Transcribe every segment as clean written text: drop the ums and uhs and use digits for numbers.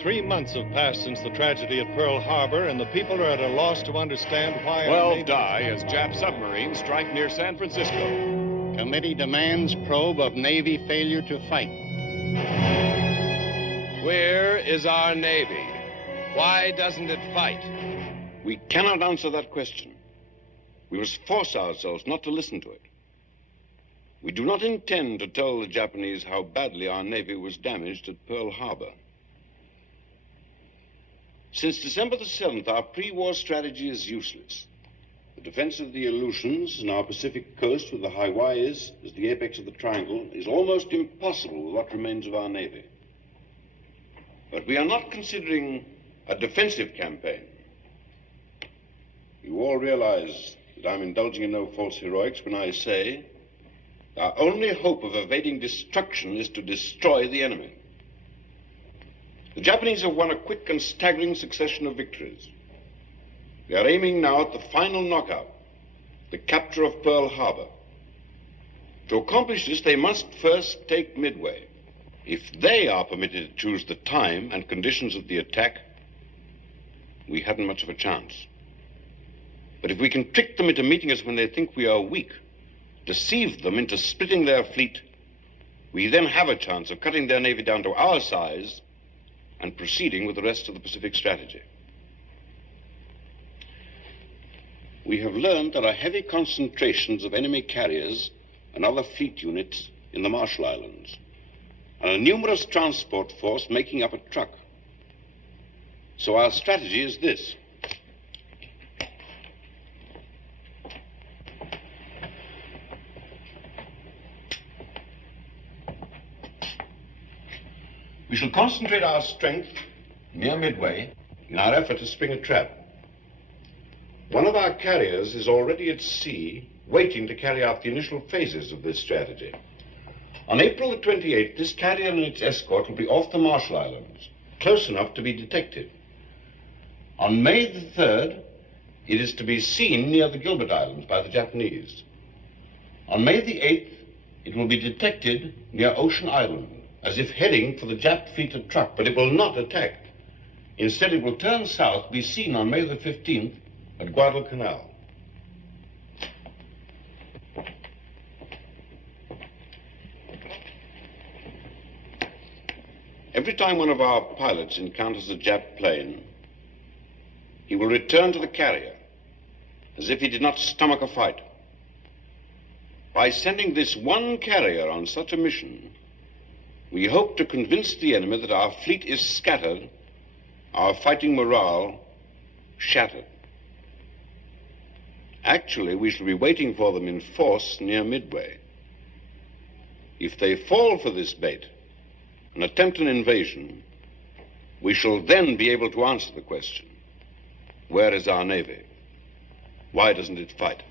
3 months have passed since the tragedy at Pearl Harbor, and the people are at a loss to understand why... 12 die as Jap submarines strike near San Francisco. Committee demands probe of Navy failure to fight. Where is our Navy? Why doesn't it fight? We cannot answer that question. We must force ourselves not to listen to it. We do not intend to tell the Japanese how badly our Navy was damaged at Pearl Harbor. Since December the 7th, our pre-war strategy is useless. The defense of the Aleutians and our Pacific coast with the Hawaiis as the apex of the triangle is almost impossible with what remains of our Navy. But we are not considering a defensive campaign. You all realize that I'm indulging in no false heroics when I say our only hope of evading destruction is to destroy the enemy. The Japanese have won a quick and staggering succession of victories. We are aiming now at the final knockout, the capture of Pearl Harbor. To accomplish this, they must first take Midway. If they are permitted to choose the time and conditions of the attack, we haven't much of a chance. But if we can trick them into meeting us when they think we are weak, deceive them into splitting their fleet, we then have a chance of cutting their navy down to our size and proceeding with the rest of the Pacific strategy. We have learned there are heavy concentrations of enemy carriers and other fleet units in the Marshall Islands, and a numerous transport force making up a truck. So our strategy is this. We shall concentrate our strength near Midway in our effort to spring a trap. One of our carriers is already at sea, waiting to carry out the initial phases of this strategy. On April the 28th, this carrier and its escort will be off the Marshall Islands, close enough to be detected. On May the 3rd, it is to be seen near the Gilbert Islands by the Japanese. On May the 8th, it will be detected near Ocean Island, as if heading for the Jap fleet at truck, but it will not attack. Instead, it will turn south, be seen on May the 15th at Guadalcanal. Every time one of our pilots encounters a Jap plane, he will return to the carrier as if he did not stomach a fight. By sending this one carrier on such a mission, we hope to convince the enemy that our fleet is scattered, our fighting morale shattered. Actually, we shall be waiting for them in force near Midway. If they fall for this bait and attempt an invasion, we shall then be able to answer the question, where is our Navy? Why doesn't it fight?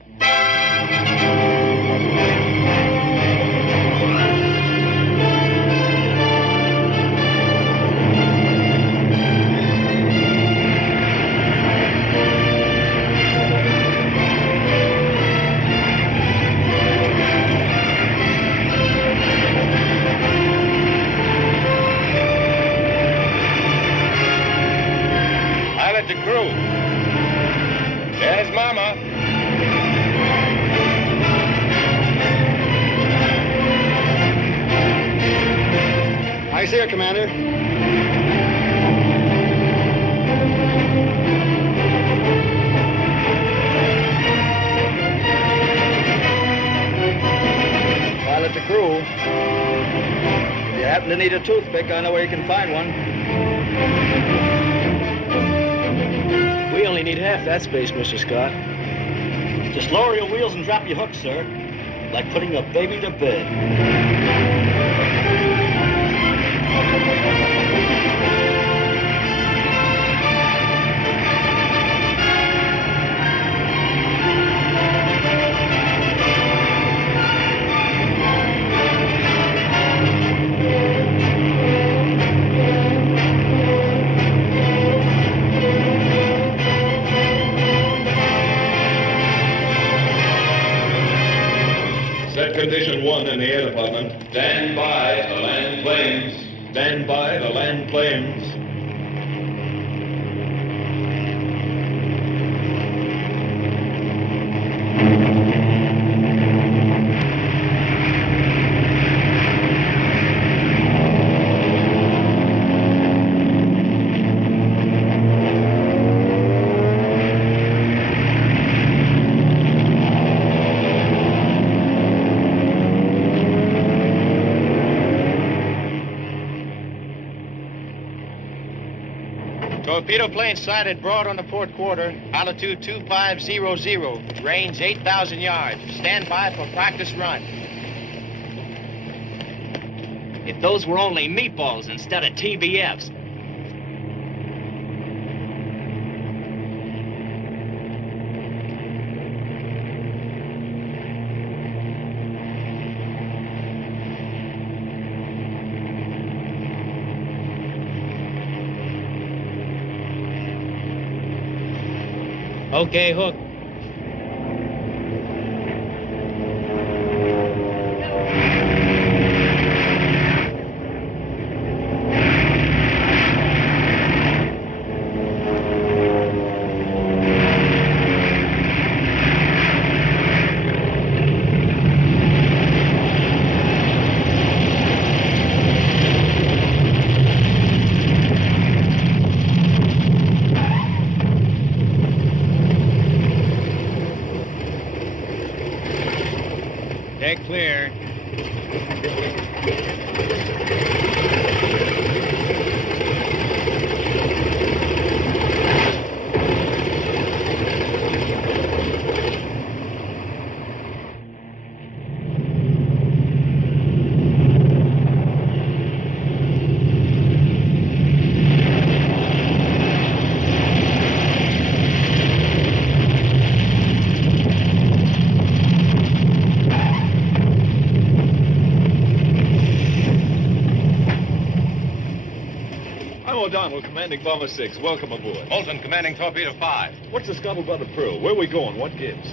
The crew. There's Mama. I see her, Commander. Pilot to crew. If you happen to need a toothpick, I know where you can find one. We only need half that space, Mr. Scott. Just lower your wheels and drop your hooks, sir. Like putting a baby to bed. Condition 1 in the air department. Stand by the land planes. Stand by the land planes. Torpedo plane sighted broad on the port quarter, altitude 2500, range 8,000 yards. Stand by for practice run. If those were only meatballs instead of TBFs. Okay, hook. Deck clear. O'Donnell, commanding Bomber 6. Welcome aboard. Bolton, commanding Torpedo 5. What's the scuttlebutt of Pearl? Where are we going? What gives?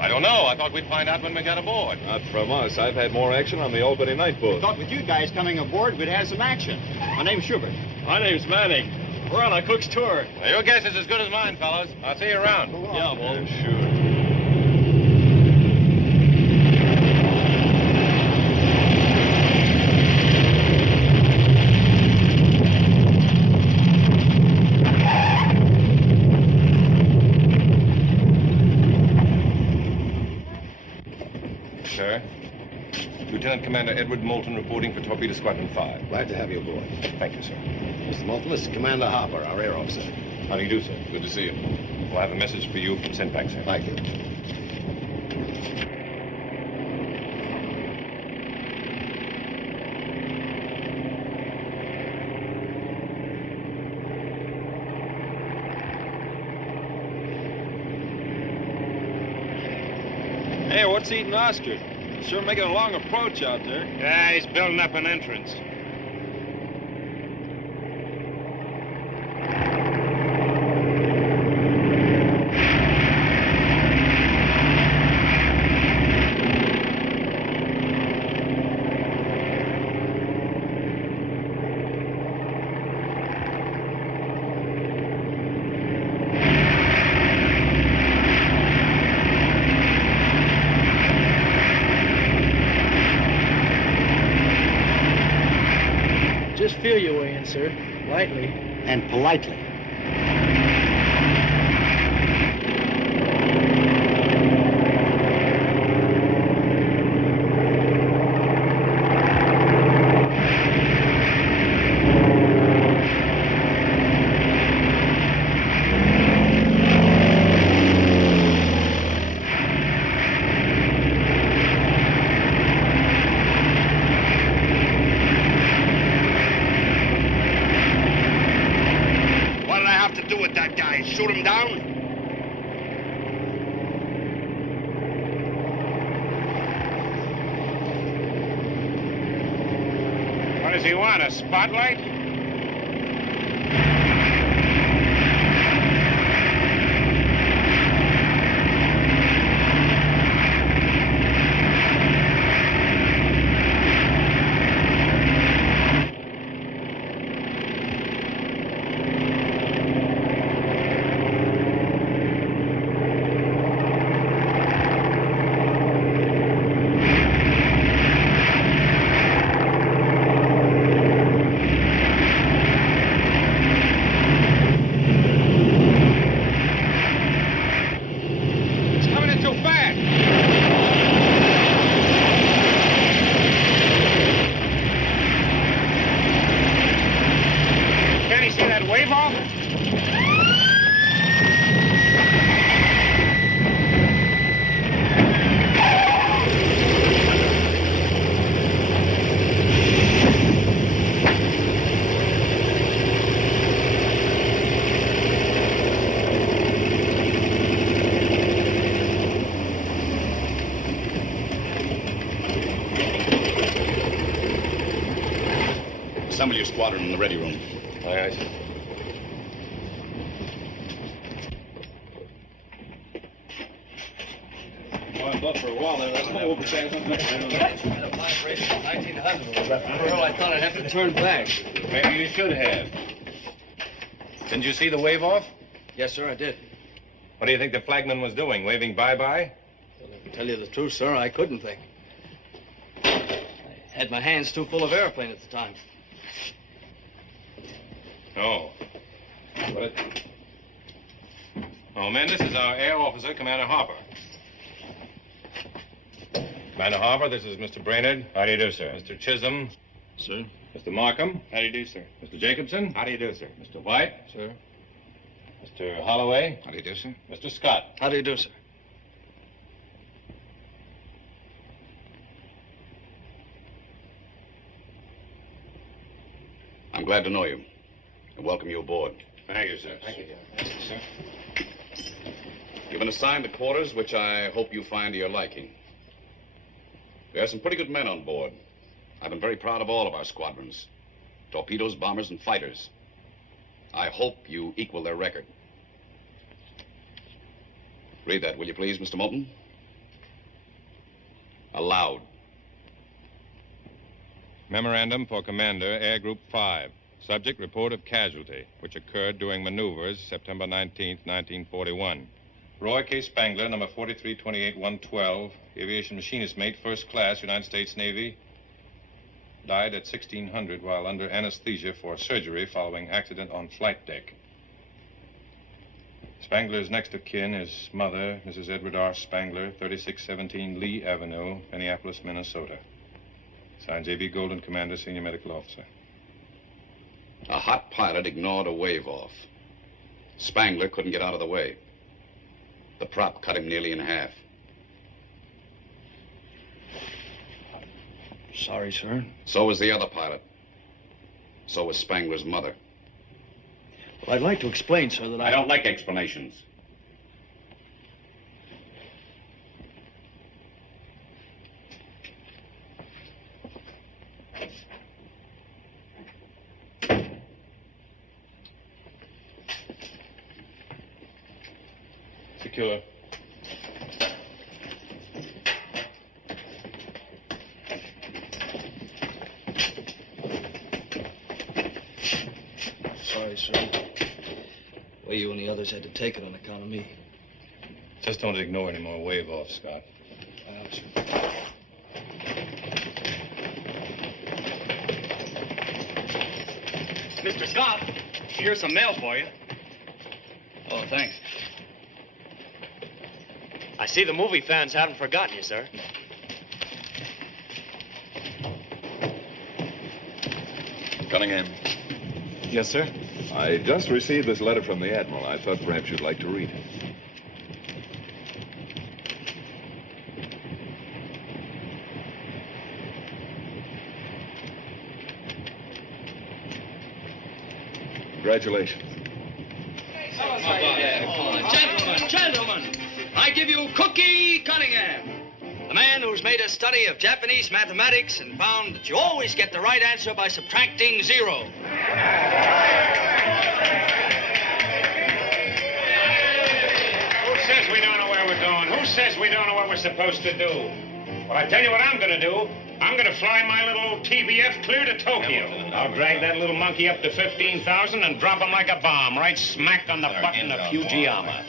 I don't know. I thought we'd find out when we got aboard. Not from us. I've had more action on the Albany night boat. Thought with you guys coming aboard, we'd have some action. My name's Schubert. My name's Manning. We're on a cook's tour. Well, your guess is as good as mine, fellows. I'll see you around. Yeah, Walter. Sure. Sir, Lieutenant Commander Edward Moulton reporting for Torpedo Squadron 5. Glad to have you aboard. Thank you, sir. Mr. Moulton, this is Commander Harper, our air officer. How do you do, sir? Good to see you. We'll have a message for you from sent back, sir. Thank you. Hey, what's eating Oscar? Sure making a long approach out there. Yeah, he's building up an entrance. Just feel your way in, sir. Lightly. And politely. Shoot him down? What does he want, a spotlight? Assemble your squadron in the ready room. Aye, aye, sir. For a while there, I thought I'd have to turn back. Maybe you should have. Didn't you see the wave off? Yes, sir, I did. What do you think the flagman was doing? Waving bye-bye? Well, to tell you the truth, sir, I couldn't think. I had my hands too full of airplane at the time. Oh. Oh, men, this is our air officer, Commander Harper. Commander Harper, this is Mr. Brainerd. How do you do, sir? Mr. Chisholm. Sir? Mr. Markham. How do you do, sir? Mr. Jacobson. How do you do, sir? Mr. White. Sir? Mr. Holloway. How do you do, sir? Mr. Scott. How do you do, sir? I'm glad to know you and welcome you aboard. Thank you, sir. Thank you, sir. You've been assigned to quarters which I hope you find to your liking. We have some pretty good men on board. I've been very proud of all of our squadrons. Torpedoes, bombers, and fighters. I hope you equal their record. Read that, will you please, Mr. Moulton? Aloud. Memorandum for Commander, Air Group 5. Subject, report of casualty, which occurred during maneuvers September 19th, 1941. Roy K. Spangler, number 4328-112, aviation machinist mate, first class, United States Navy. Died at 1600 while under anesthesia for surgery following accident on flight deck. Spangler's next of kin is mother, Mrs. Edward R. Spangler, 3617 Lee Avenue, Minneapolis, Minnesota. Signed J.B. Golden, Commander, Senior Medical Officer. A hot pilot ignored a wave off. Spangler couldn't get out of the way. The prop cut him nearly in half. Sorry, sir. So was the other pilot. So was Spangler's mother. Well, I'd like to explain, sir, that I don't like explanations. Secure. Sorry, sir. Well, you and the others had to take it on account of me. Just don't ignore any more wave off, Scott. Mr. Scott, here's some mail for you. Oh, thanks. I see the movie fans haven't forgotten you, sir. Cunningham. Yes, sir? I just received this letter from the Admiral. I thought perhaps you'd like to read it. Congratulations. Gentlemen, I give you Cookie Cunningham, the man who's made a study of Japanese mathematics and found that you always get the right answer by subtracting 0. Who says we don't know where we're going? Who says we don't know what we're supposed to do? Well, I tell you what I'm going to do. I'm going to fly my little TBF clear to Tokyo. I'll drag that little monkey up to 15,000 and drop him like a bomb right smack on the button of Fujiyama.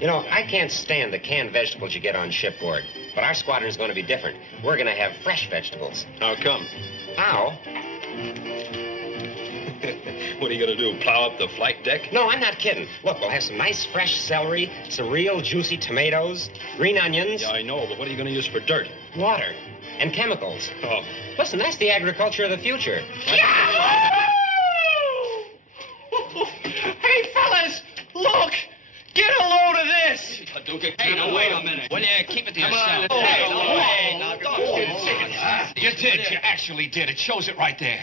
You know, I can't stand the canned vegetables you get on shipboard. But our squadron's going to be different. We're going to have fresh vegetables. How come? How? What are you going to do, plow up the flight deck? No, I'm not kidding. Look, we'll have some nice fresh celery, some real juicy tomatoes, green onions. Yeah, I know, but what are you going to use for dirt? Water and chemicals. Oh. Listen, that's the agriculture of the future. Hey, fellas, look! Get a load of this! Hey, now, wait a minute. Will you keep it to yourself? Hey, now, don't. You did. You actually did. It shows it right there.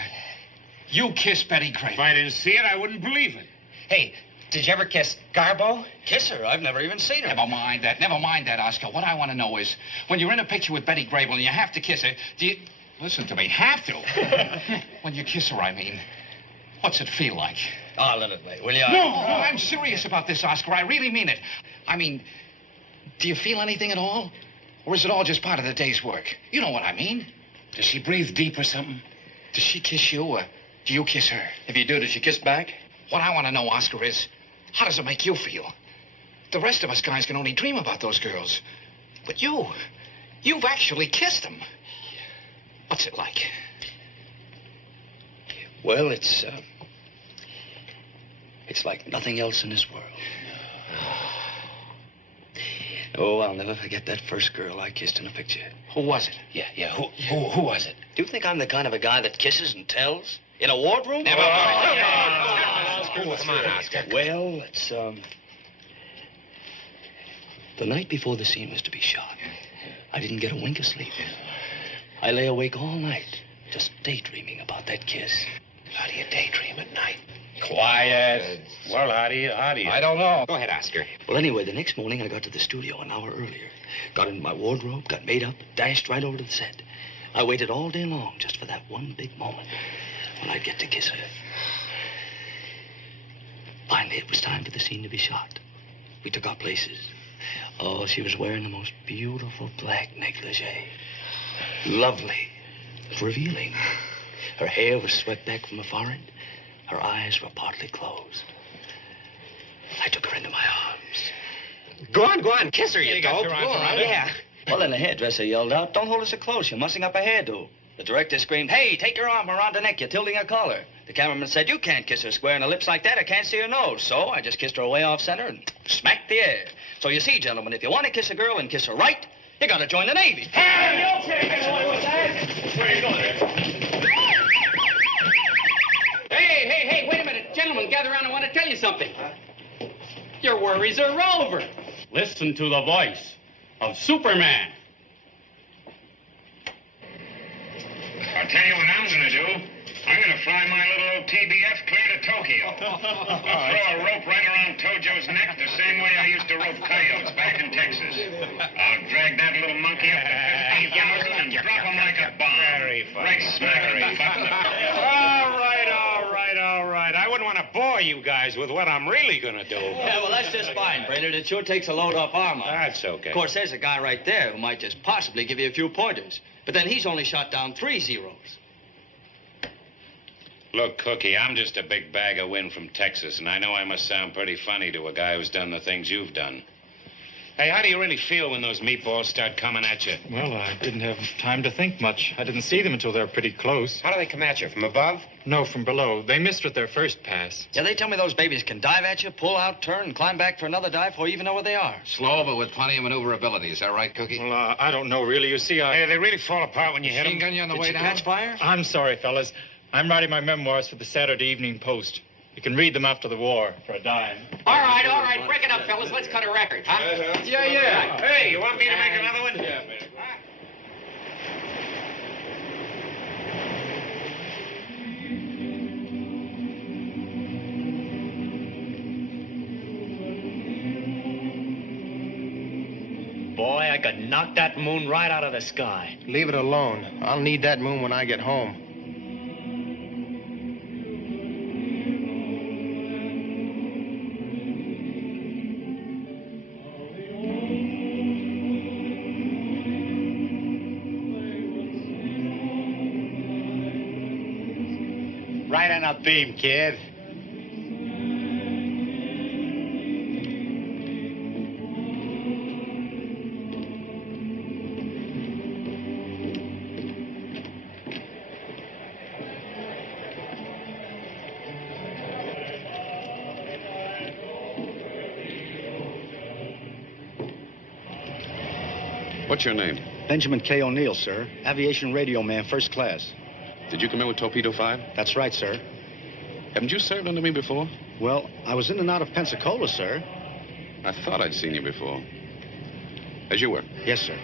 You kissed Betty Grape. If I didn't see it, I wouldn't believe it. Hey, did you ever kiss Garbo? Kiss her? I've never even seen her. Never mind that, Oscar. What I want to know is, when you're in a picture with Betty Grable and you have to kiss her, do you... Listen to me. Have to? When you kiss her, I mean. What's it feel like? Oh, let it lay, will you? No, I'm serious about this, Oscar. I really mean it. I mean, do you feel anything at all? Or is it all just part of the day's work? You know what I mean. Does she breathe deep or something? Does she kiss you or do you kiss her? If you do, does she kiss back? What I want to know, Oscar, is how does it make you feel? The rest of us guys can only dream about those girls. But you've actually kissed them. What's it like? Well, it's like nothing else in this world. Oh, I'll never forget that first girl I kissed in a picture. Who was it? Yeah. Who was it? Do you think I'm the kind of a guy that kisses and tells? In a wardroom? Never mind. Come on, Oscar. Well, it's, the night before the scene was to be shot, I didn't get a wink of sleep. I lay awake all night, just daydreaming about that kiss. How do you daydream at night? Quiet. Well, how do you? I don't know. Go ahead, Oscar. Well, anyway, the next morning I got to the studio an hour earlier. Got into my wardrobe, got made up, dashed right over to the set. I waited all day long just for that one big moment when I'd get to kiss her. Finally, it was time for the scene to be shot. We took our places. Oh, she was wearing the most beautiful black negligee. Lovely. Revealing. Her hair was swept back from her forehead. Her eyes were partly closed. I took her into my arms. Go on, kiss her, you got dope. your arms Go on, around her. yeah. Well, then the hairdresser yelled out, "Don't hold her so close. You're mussing up her hairdo." The director screamed, "Hey, take your arm around her neck. You're tilting her collar." The cameraman said, "You can't kiss her square in the lips like that. I can't see her nose." So I just kissed her way off center and smacked the air. So you see, gentlemen, if you want to kiss a girl and kiss her right, you got to join the Navy. Hey, okay. Where are you going? Hey, wait a minute. Gentlemen, gather around. I want to tell you something. Your worries are over. Listen to the voice of Superman. I'll tell you what I'm going to do. I'm going to fly my little TBF clear to Tokyo. I'll throw a rope right around Tojo's neck the same way I used to rope coyotes back in Texas. I'll drag that little monkey up to 50,000 and drop him like a bomb. Very fun. Right smack in the butt of the All right. I wouldn't want to bore you guys with what I'm really going to do. Yeah, well, that's just fine, Brainerd. It sure takes a load off armor. That's okay. Of course, there's a guy right there who might just possibly give you a few pointers. But then he's only shot down 3 zeros. Look, Cookie, I'm just a big bag of wind from Texas, and I know I must sound pretty funny to a guy who's done the things you've done. Hey, how do you really feel when those meatballs start coming at you? Well, I didn't have time to think much. I didn't see them until they were pretty close. How do they come at you? From above? No, from below. They missed with their first pass. Yeah, they tell me those babies can dive at you, pull out, turn, and climb back for another dive before you even know where they are. Slow, but with plenty of maneuverability. Is that right, Cookie? Well, I don't know, really. You see, Hey, they really fall apart when you hit them. Machine gun you on the way down? Catch fire? I'm sorry, fellas. I'm writing my memoirs for the Saturday Evening Post. You can read them after the war for a dime. All right. Break it up, fellas. Let's cut a record, huh? Yeah. Hey, you want me to make another one? Yeah, man. Boy, I could knock that moon right out of the sky. Leave it alone. I'll need that moon when I get home. Right on a beam, kid. What's your name? Benjamin K. O'Neill, sir. Aviation radio man, first class. Did you come in with Torpedo 5? That's right, sir. Haven't you served under me before? Well, I was in and out of Pensacola, sir. I thought I'd seen you before. As you were. Yes, sir.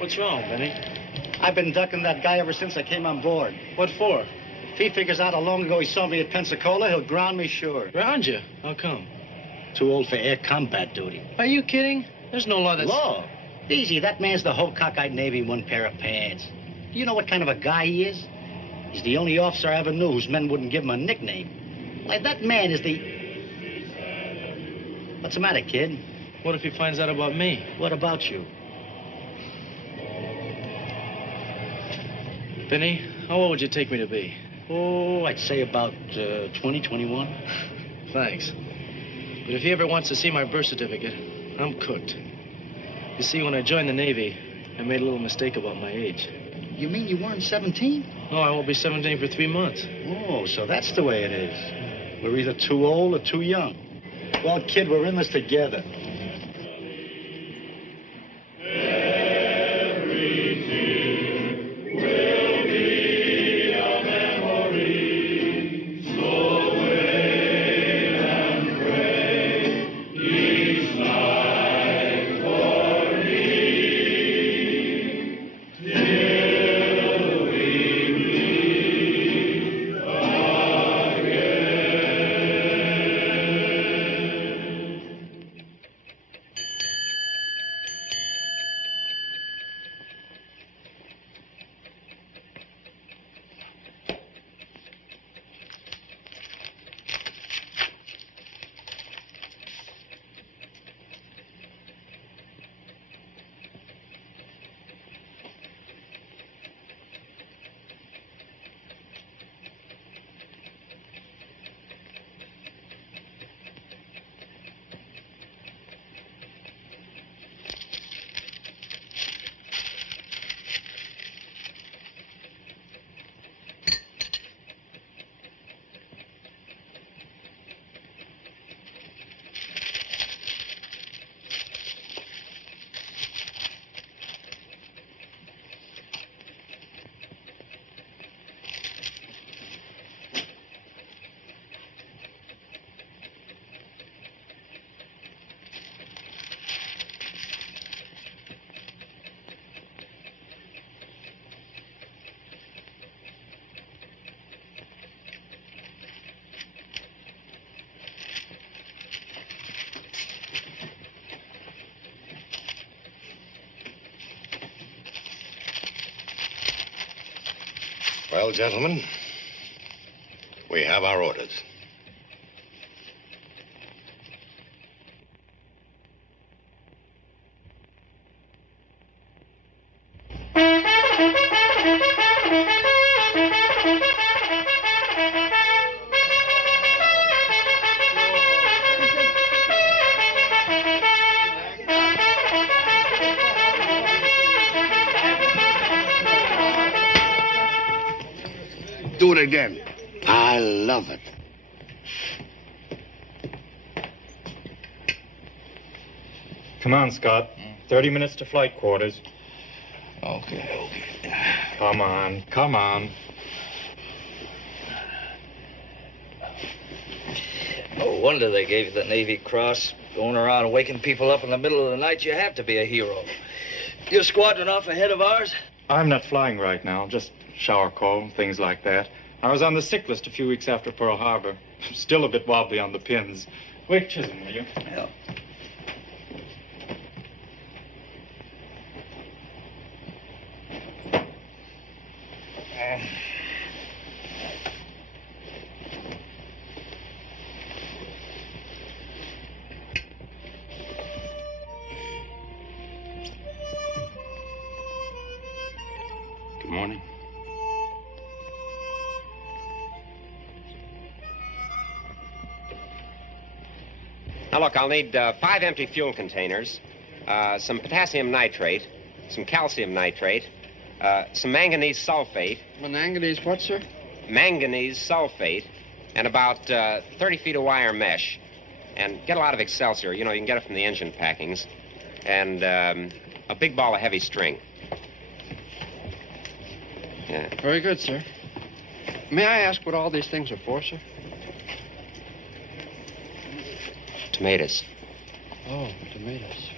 What's wrong, Benny? I've been ducking that guy ever since I came on board. What for? If he figures out how long ago he saw me at Pensacola, he'll ground me sure. Ground you? How come? Too old for air combat duty. Are you kidding? There's no law that's... Law? Easy, that man's the whole cockeyed Navy in one pair of pants. Do you know what kind of a guy he is? He's the only officer I ever knew whose men wouldn't give him a nickname. Like, that man is the... What's the matter, kid? What if he finds out about me? What about you? Benny, how old would you take me to be? Oh, I'd say about 20, 21. Thanks. But if he ever wants to see my birth certificate, I'm cooked. You see, when I joined the Navy, I made a little mistake about my age. You mean you weren't 17? No, I won't be 17 for 3 months. Oh, so that's the way it is. We're either too old or too young. Well, kid, we're in this together. Well, gentlemen, we have our orders. Do it again. I love it. Come on, Scott. 30 minutes to flight quarters. Okay. Come on. No wonder they gave you the Navy Cross. Going around and waking people up in the middle of the night, you have to be a hero. Your squadron off ahead of ours? I'm not flying right now, just shower call, things like that. I was on the sick list a few weeks after Pearl Harbor. Still a bit wobbly on the pins. Wake Chisholm, will you? Yeah. Good morning. Now, look, I'll need 5 empty fuel containers, some potassium nitrate, some calcium nitrate, some manganese sulfate. Manganese what, sir? Manganese sulfate, and about 30 feet of wire mesh. And get a lot of Excelsior. You know, you can get it from the engine packings. And a big ball of heavy string. Yeah. Very good, sir. May I ask what all these things are for, sir? Tomatoes. Oh, tomatoes.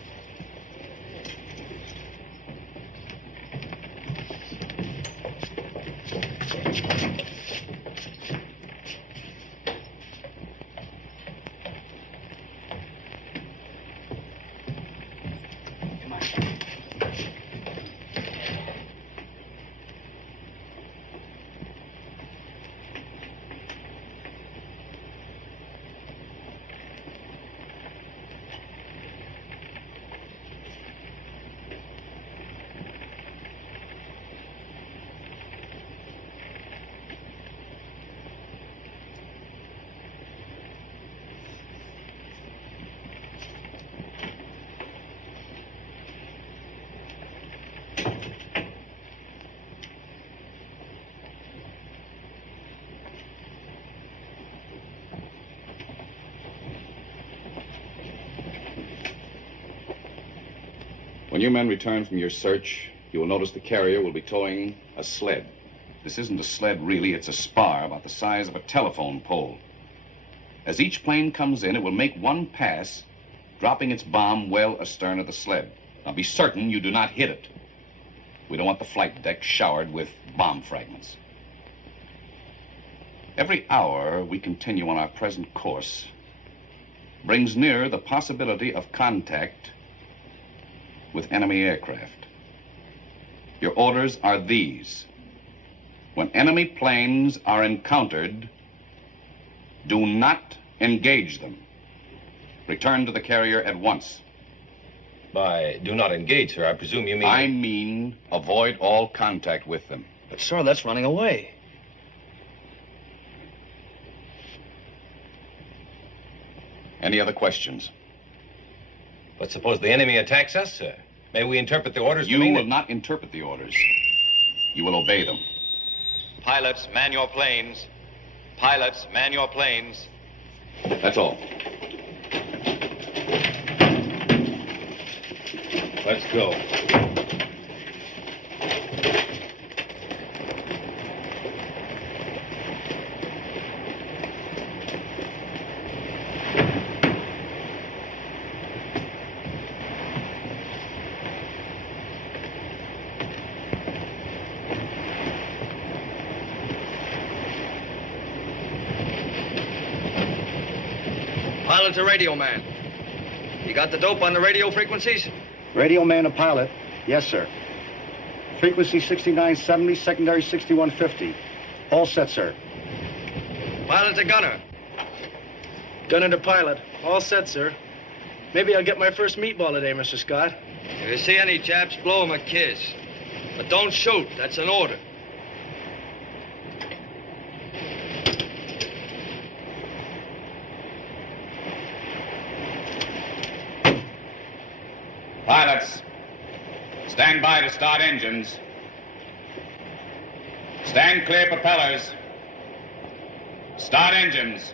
When you men return from your search, you will notice the carrier will be towing a sled. This isn't a sled, really. It's a spar about the size of a telephone pole. As each plane comes in, it will make one pass, dropping its bomb well astern of the sled. Now, be certain you do not hit it. We don't want the flight deck showered with bomb fragments. Every hour we continue on our present course brings nearer the possibility of contact with enemy aircraft. Your orders are these. When enemy planes are encountered, do not engage them. Return to the carrier at once. By do not engage, sir, I presume you mean... I mean avoid all contact with them. But, sir, that's running away. Any other questions? But suppose the enemy attacks us, sir? May we interpret the orders? You will not interpret the orders. You will obey them. Pilots, man your planes. Pilots, man your planes. That's all. Let's go. Pilot to radio man. You got the dope on the radio frequencies? Radio man to pilot. Yes, sir. Frequency 6970, secondary 6150. All set, sir. Pilot to gunner. Gunner to pilot. All set, sir. Maybe I'll get my first meatball today, Mr. Scott. If you see any chaps, blow them a kiss. But don't shoot. That's an order. Pilots, stand by to start engines. Stand clear propellers. Start engines.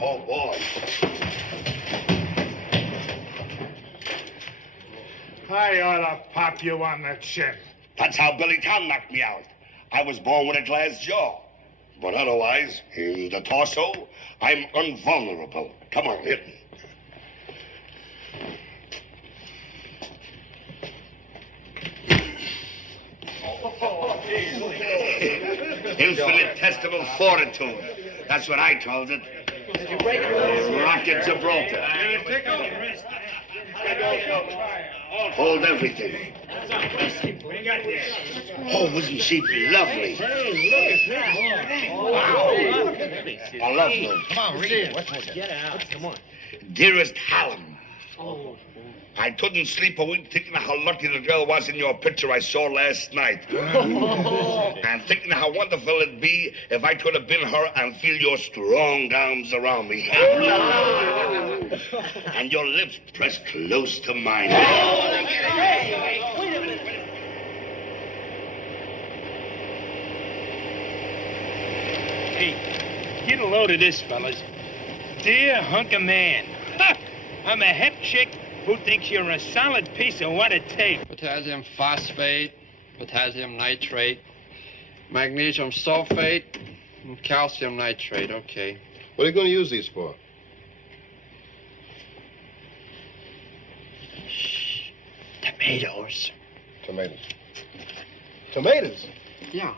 Oh, boy. I ought to pop you on the chin. That's how Billy Tom knocked me out. I was born with a glass jaw. But otherwise, in the torso, I'm invulnerable. Come on, hit me. Infinitesimal fortitude. That's what I called it. Rocket Gibraltar. Hold everything. Oh, wasn't she lovely? Wow. I love her. Come on, read it. Get out. Come on. Dearest Hallam. I couldn't sleep a week thinking of how lucky the girl was in your picture I saw last night. And thinking how wonderful it'd be if I could have been her and feel your strong arms around me. And your lips pressed close to mine. Hey, wait a minute. Hey, get a load of this, fellas. Dear hunk of man. Ha! I'm a hep chick who thinks you're a solid piece of what it takes. Potassium phosphate, potassium nitrate, magnesium sulfate, and calcium nitrate. Okay. What are you going to use these for? Tomatoes. Tomatoes. Tomatoes? Yeah.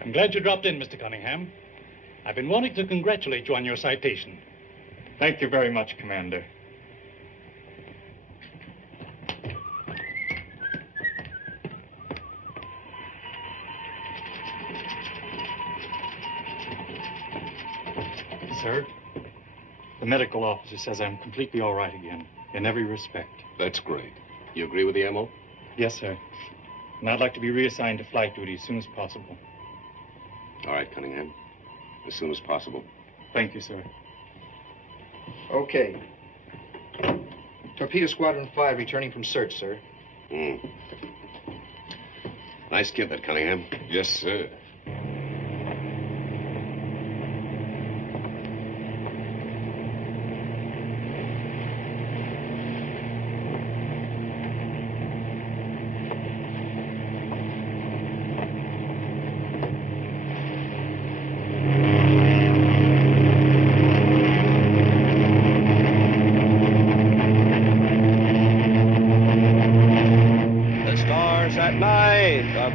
I'm glad you dropped in, Mr. Cunningham. I've been wanting to congratulate you on your citation. Thank you very much, Commander. Sir, the medical officer says I'm completely all right again, in every respect. That's great. You agree with the MO? Yes, sir. And I'd like to be reassigned to flight duty as soon as possible. All right, Cunningham. As soon as possible. Thank you, sir. Okay. Torpedo Squadron 5 returning from search, sir. Nice kid, that Cunningham. Yes, sir.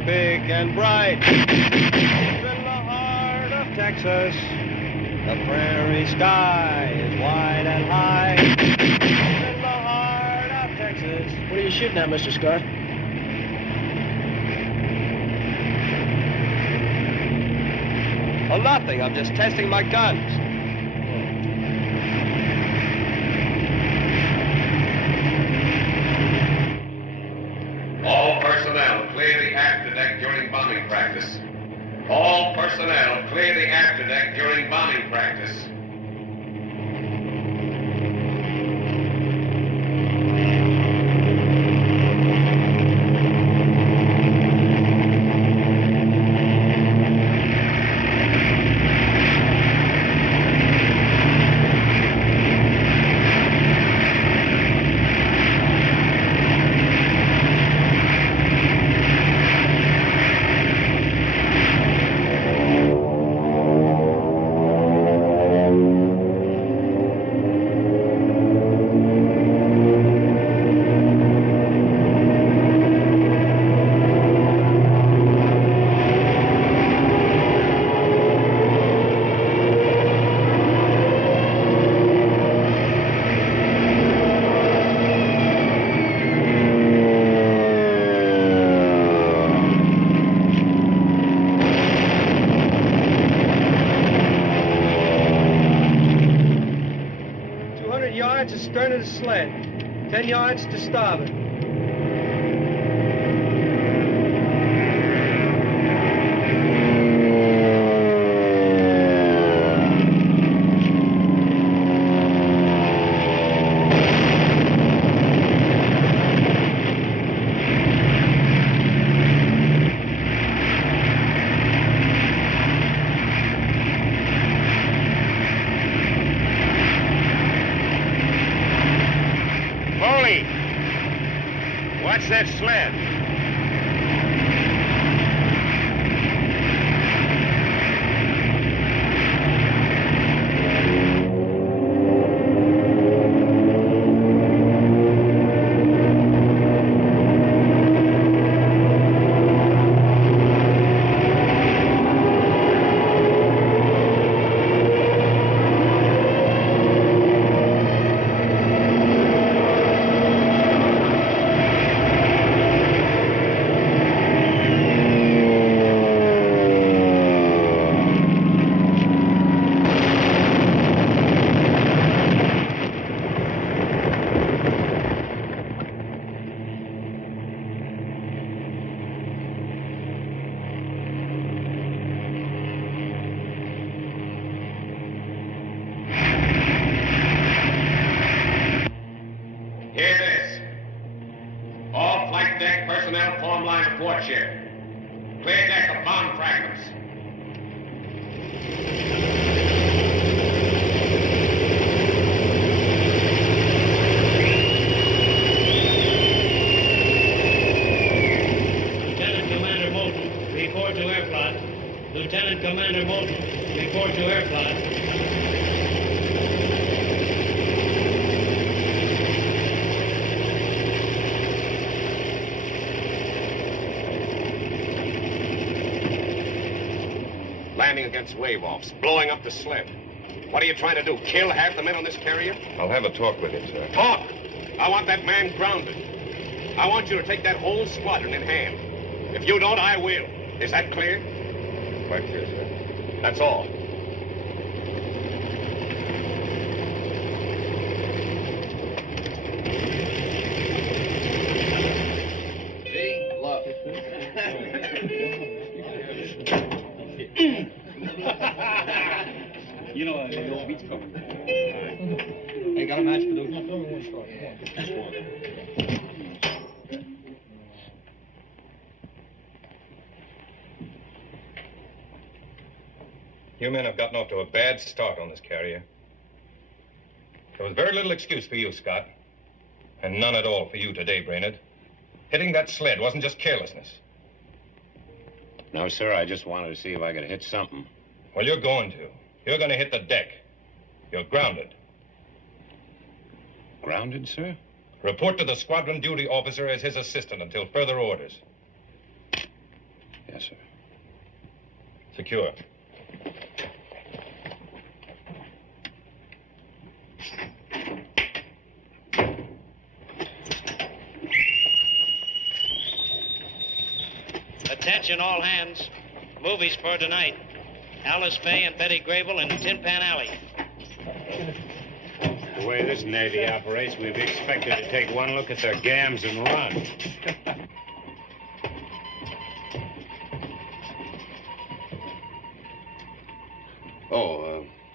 Big and bright. Deep in the heart of Texas, the prairie sky is wide and high. Deep in the heart of Texas. What are you shooting at, Mr. Scott? Oh, nothing. I'm just testing my guns. All personnel, clear the afterdeck during bombing practice. All personnel, clear the afterdeck during bombing practice. Stern of the sled. 10 yards to starboard. sled. Hear this. All flight deck personnel form line of port ship. Clear deck of bomb fragments. Lieutenant Commander Moulton, report to airplot. Lieutenant Commander Moulton, report to airplot. Landing against wave-offs, blowing up the sled. What are you trying to do, kill half the men on this carrier? I'll have a talk with him, sir. Talk! I want that man grounded. I want you to take that whole squadron in hand. If you don't, I will. Is that clear? Quite clear, sir. That's all. See? Love. You know, the old beach cover. Ain't got a match for those. You men have gotten off to a bad start on this carrier. There was very little excuse for you, Scott. And none at all for you today, Brainerd. Hitting that sled wasn't just carelessness. No, sir, I just wanted to see if I could hit something. Well, you're going to. You're going to hit the deck. You're grounded. Grounded, sir? Report to the squadron duty officer as his assistant until further orders. Yes, sir. Secure. Attention, all hands. Movies for tonight. Alice Faye and Betty Grable in Tin Pan Alley. The way this Navy operates, we'd be expected to take one look at their gams and run.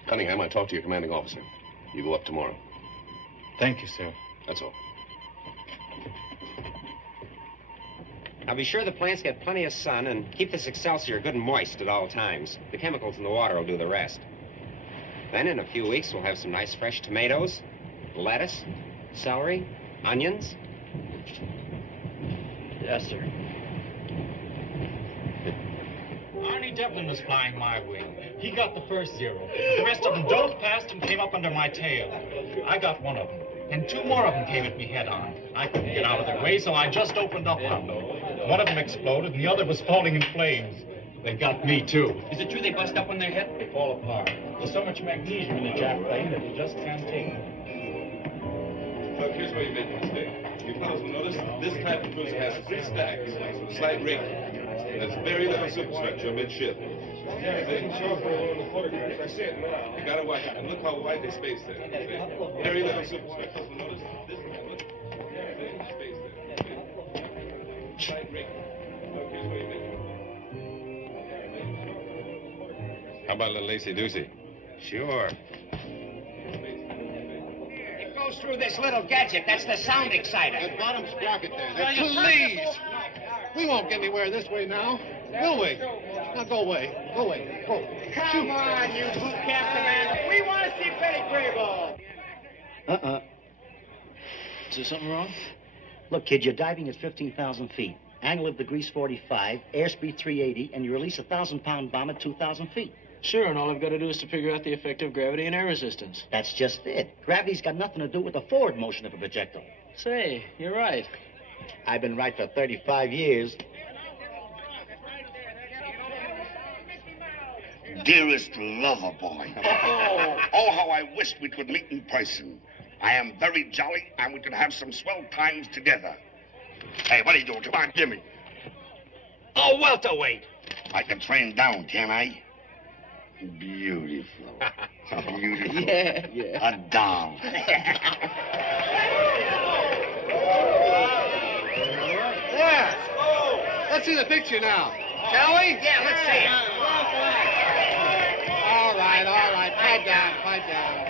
Cunningham, I talked to your commanding officer. You go up tomorrow. Thank you, sir. That's all. Now be sure the plants get plenty of sun and keep this Excelsior good and moist at all times. The chemicals in the water will do the rest. Then in a few weeks, we'll have some nice fresh tomatoes, lettuce, celery, onions. Yes, sir. Arnie Devlin was flying my wing. He got the first zero. The rest of them dove past and came up under my tail. I got one of them. And two more of them came at me head on. I couldn't get out of their way, so I just opened up on them. One of them exploded, and the other was falling in flames. They got me, too. Is it true they bust up when they're hit? They fall apart. There's so much magnesium in the Jap plane that you just can't take it. Look, here's where you made a mistake. You fellas will notice this type of cruiser has 3 stacks, slight raking. There's very little superstructure amidship. You gotta watch it, and look how wide they spaced there. Very little superstructure. Notice this space there. Slight raking. Look, here's where you made How about a little lacy-doocy? Sure. It goes through this little gadget. That's the sound exciter. That bottom sprocket there. Please! We won't get anywhere this way now, will we? Now go away. Go away. Go. Come on, you boot camp commander. We want to see Betty Grable. Is there something wrong? Look, kid, you're diving at 15,000 feet. Angle of degrees 45, airspeed 380, and you release a 1,000-pound bomb at 2,000 feet. Sure, and all I've got to do is to figure out the effect of gravity and air resistance. That's just it. Gravity's got nothing to do with the forward motion of a projectile. Say, you're right. I've been right for 35 years. Dearest lover boy. Oh, how I wish we could meet in person. I am very jolly, and we could have some swell times together. Hey, what are you doing? Come on, Jimmy. Oh, welterweight. I can train down, can't I? Beautiful. Beautiful. Yeah. A doll. Yeah. Let's see the picture now. Shall we? Yeah, let's see it. All right. Pipe down.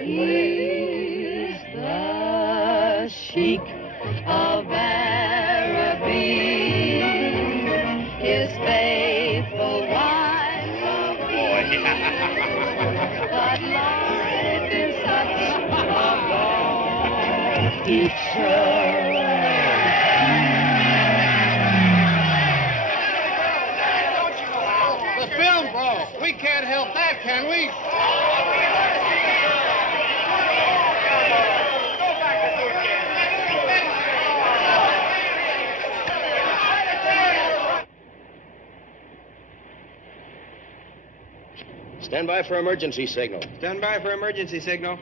He's the Sheik of Araby, his faithful wife. Oh, boy. But life is such a long picture. The film broke. We can't help that, can we? Stand by for emergency signal. Stand by for emergency signal.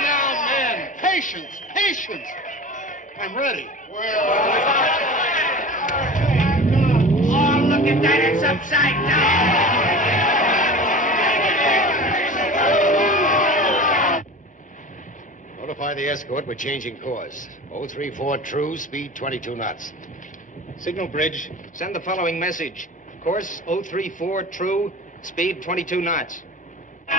Now, men. Patience. I'm ready. Oh, look at that. It's upside down. Notify the escort we're changing course. 034 true, speed 22 knots. Signal bridge, send the following message. Course 034 true, speed 22 knots. You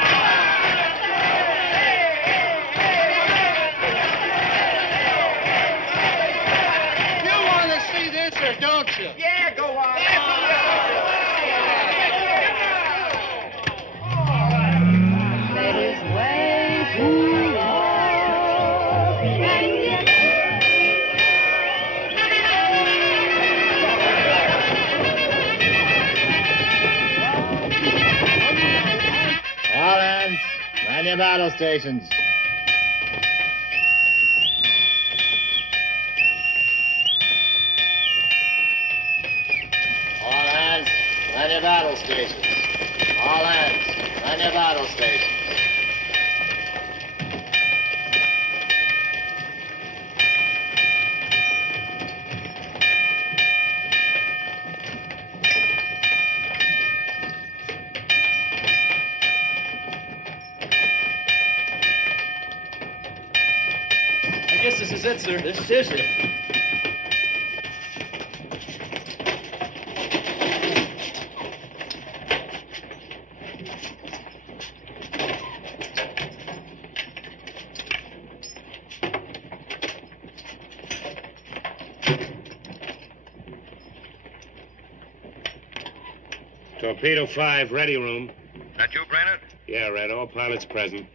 want to see this or don't you? Yeah, go on. That is way too long. And yet All hands, man your battle stations. All hands, man your battle stations. All hands, man your battle stations. I guess this is it, sir. This is it. Torpedo 5, ready room. That you, Brainerd? Yeah, Red. All pilots present.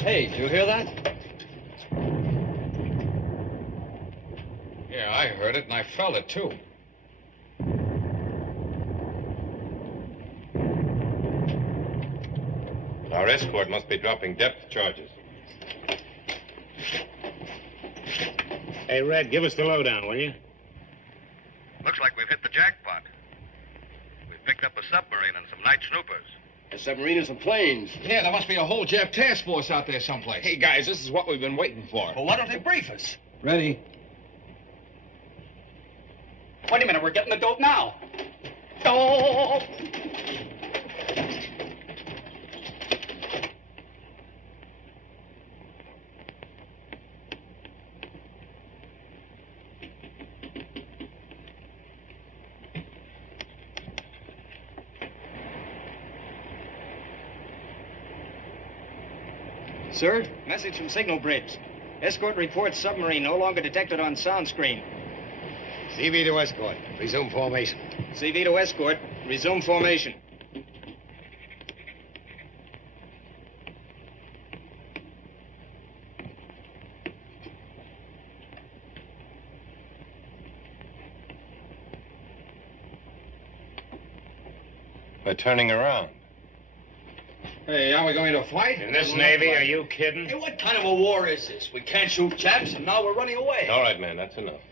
Hey, did you hear that? Yeah, I heard it, and I felt it, too. Our escort must be dropping depth charges. Hey, Red, give us the lowdown, will you? Looks like we've hit the jackpot. We've picked up a submarine and some night snoopers. The submarine is in planes. Yeah, there must be a whole Jap task force out there someplace. Hey, guys, this is what we've been waiting for. Well, why don't they brief us? Ready. Wait a minute, we're getting the dope now. Oh! Sir, message from Signal Bridge. Escort reports submarine no longer detected on sound screen. CV to escort. Resume formation. CV to escort. Resume formation. They're turning around. Hey, are we going to fight? In this Navy, are you kidding? Hey, what kind of a war is this? We can't shoot Japs, and now we're running away. All right, man, that's enough.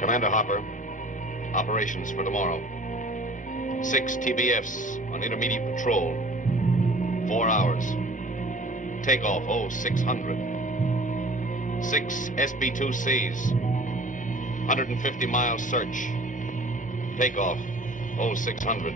Commander Hopper, operations for tomorrow. 6 TBFs on intermediate patrol. 4 hours. Takeoff 0600. 6 SB-2Cs. 150-mile search. Takeoff 0600.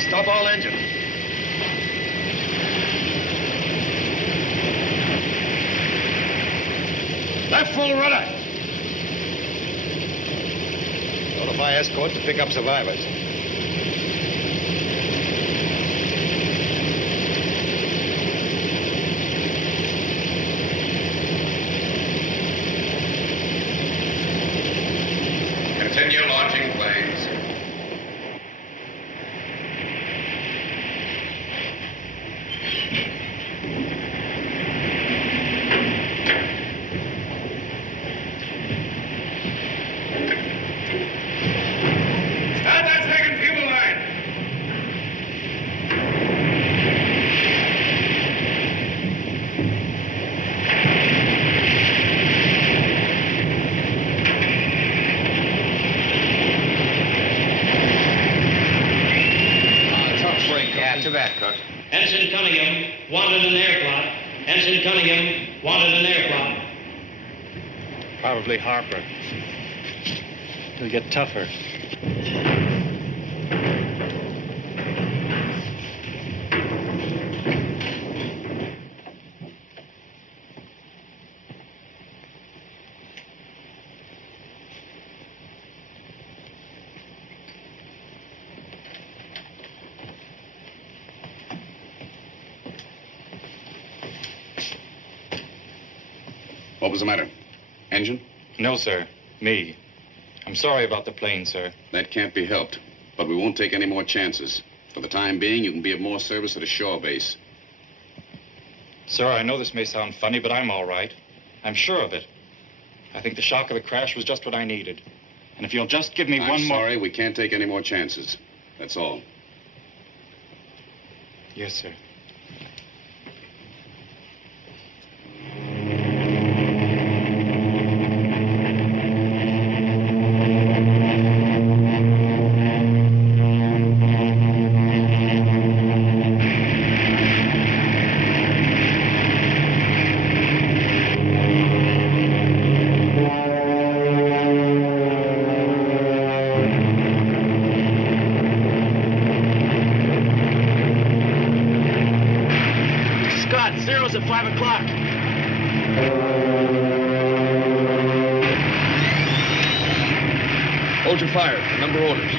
Stop all engines. Left full rudder. Notify escort to pick up survivors. Continue launching planes. Start that second fuel line. Tough break. Yeah, too bad, Cook. Ensign Cunningham wanted an air plot. Ensign Cunningham wanted an air plot. Probably Harper. He'll get tougher. What was the matter? Engine? No, sir. Me. I'm sorry about the plane, sir. That can't be helped. But we won't take any more chances. For the time being, you can be of more service at a shore base. Sir, I know this may sound funny, but I'm all right. I'm sure of it. I think the shock of the crash was just what I needed. And if you'll just give me one more... I'm sorry, we can't take any more chances. That's all. Yes, sir. Scott, zero's at 5 o'clock. Hold your fire. Remember orders.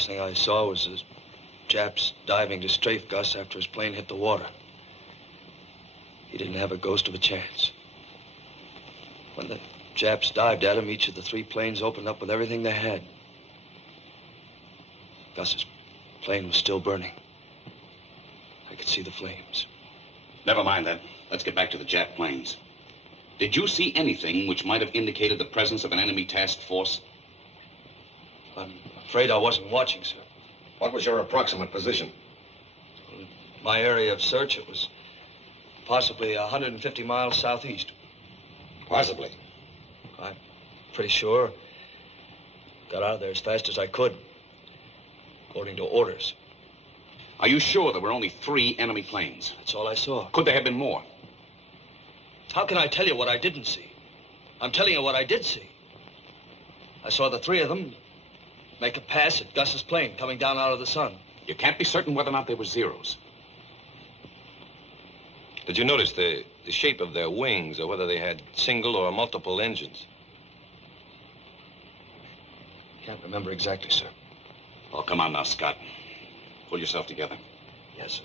Last thing I saw was the Japs diving to strafe Gus after his plane hit the water. He didn't have a ghost of a chance. When the Japs dived at him, each of the 3 planes opened up with everything they had. Gus's plane was still burning. I could see the flames. Never mind that. Let's get back to the Jap planes. Did you see anything which might have indicated the presence of an enemy task force? I'm afraid I wasn't watching, sir. What was your approximate position? My area of search, it was possibly 150 miles southeast. Possibly. I'm pretty sure. Got out of there as fast as I could, according to orders. Are you sure there were only 3 enemy planes? That's all I saw. Could there have been more? How can I tell you what I didn't see? I'm telling you what I did see. I saw the 3 of them make a pass at Gus's plane coming down out of the sun. You can't be certain whether or not they were Zeros. Did you notice the shape of their wings, or whether they had single or multiple engines? Can't remember exactly, sir. Oh, come on now, Scott. Pull yourself together. Yes, sir.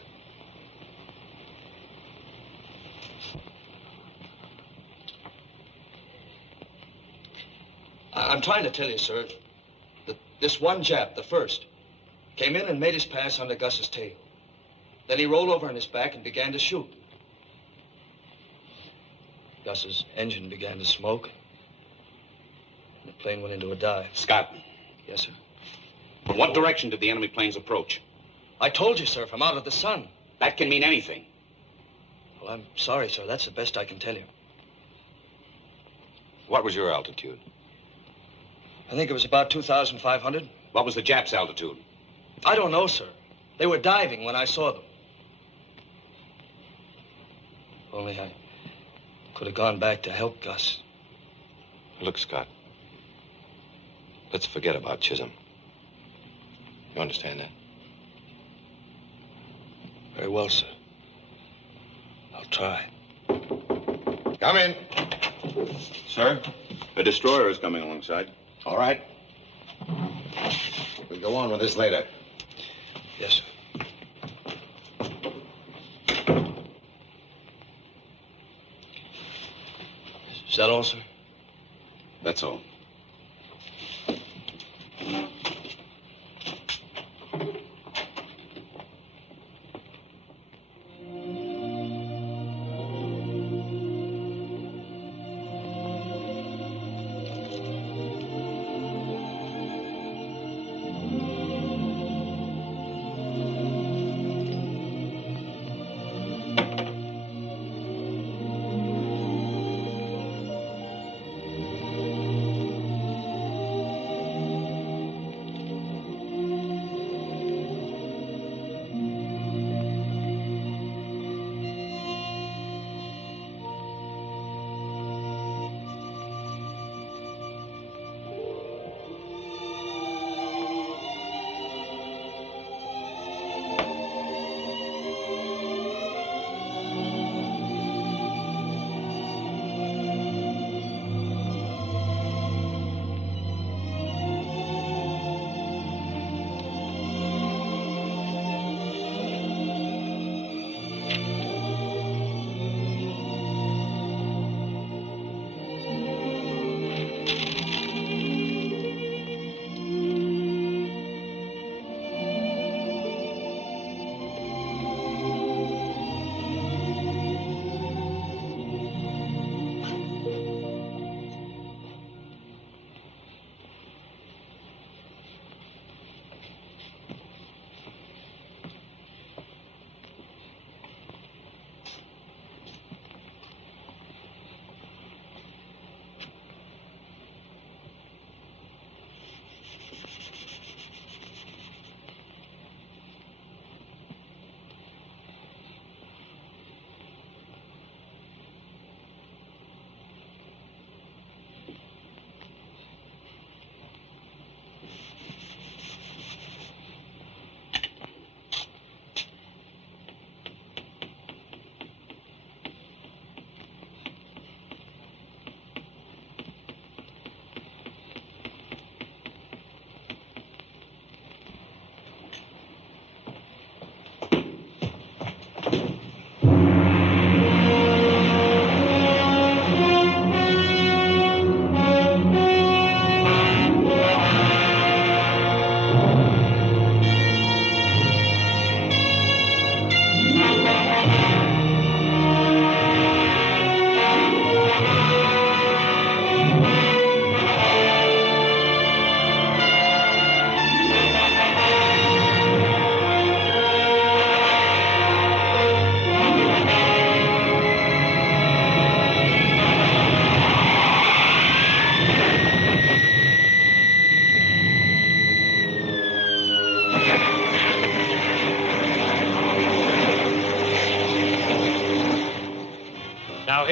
I'm trying to tell you, sir, that this one Jap, the first, came in and made his pass under Gus's tail. Then he rolled over on his back and began to shoot. Gus's engine began to smoke, and the plane went into a dive. Scott. Yes, sir. From what direction did the enemy planes approach? I told you, sir, from out of the sun. That can mean anything. Well, I'm sorry, sir. That's the best I can tell you. What was your altitude? I think it was about 2,500. What was the Japs' altitude? I don't know, sir. They were diving when I saw them. Only I could have gone back to help Gus. Look, Scott. Let's forget about Chisholm. You understand that? Very well, sir. I'll try. Come in. Sir? A destroyer is coming alongside. All right. We'll go on with this later. Yes, sir. Is that all, sir? That's all.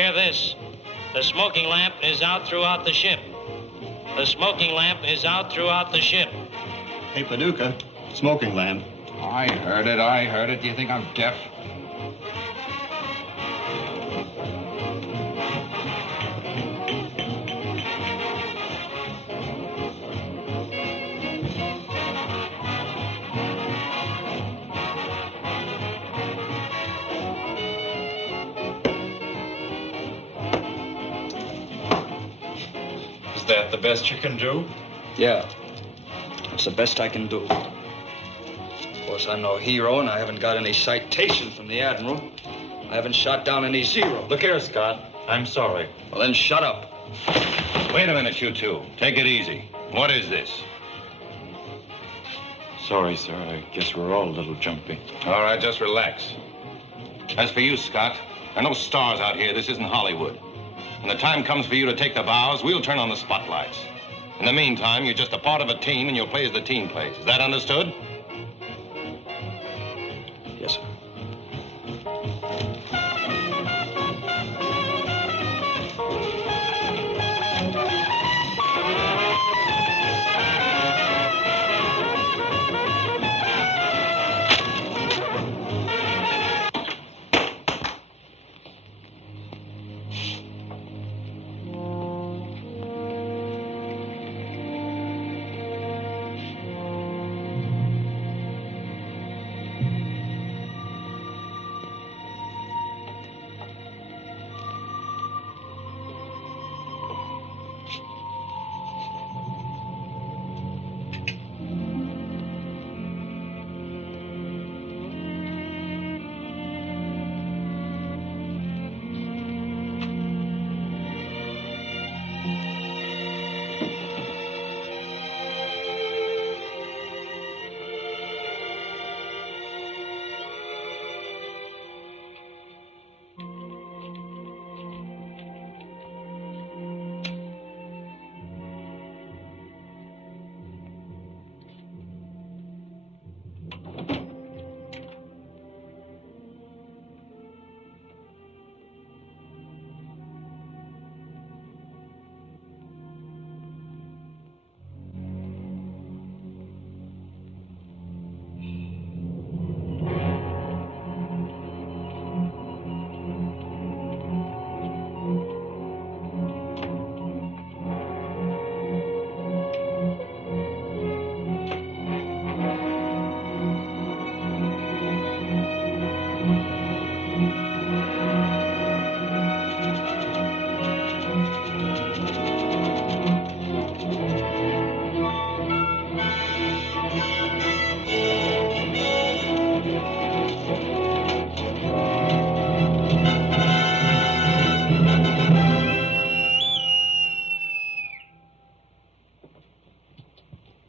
hear this. The smoking lamp is out throughout the ship. The smoking lamp is out throughout the ship. Hey, Paducah, smoking lamp. I heard it. Do you think I'm deaf? Is that the best you can do? Yeah. That's the best I can do. Of course, I'm no hero, and I haven't got any citation from the Admiral. I haven't shot down any Zero. Look here, Scott. I'm sorry. Well, then shut up. Wait a minute, you two. Take it easy. What is this? Sorry, sir. I guess we're all a little jumpy. All right, just relax. As for you, Scott, there are no stars out here. This isn't Hollywood. When the time comes for you to take the bows, we'll turn on the spotlights. In the meantime, you're just a part of a team, and you'll play as the team plays. Is that understood? Yes, sir.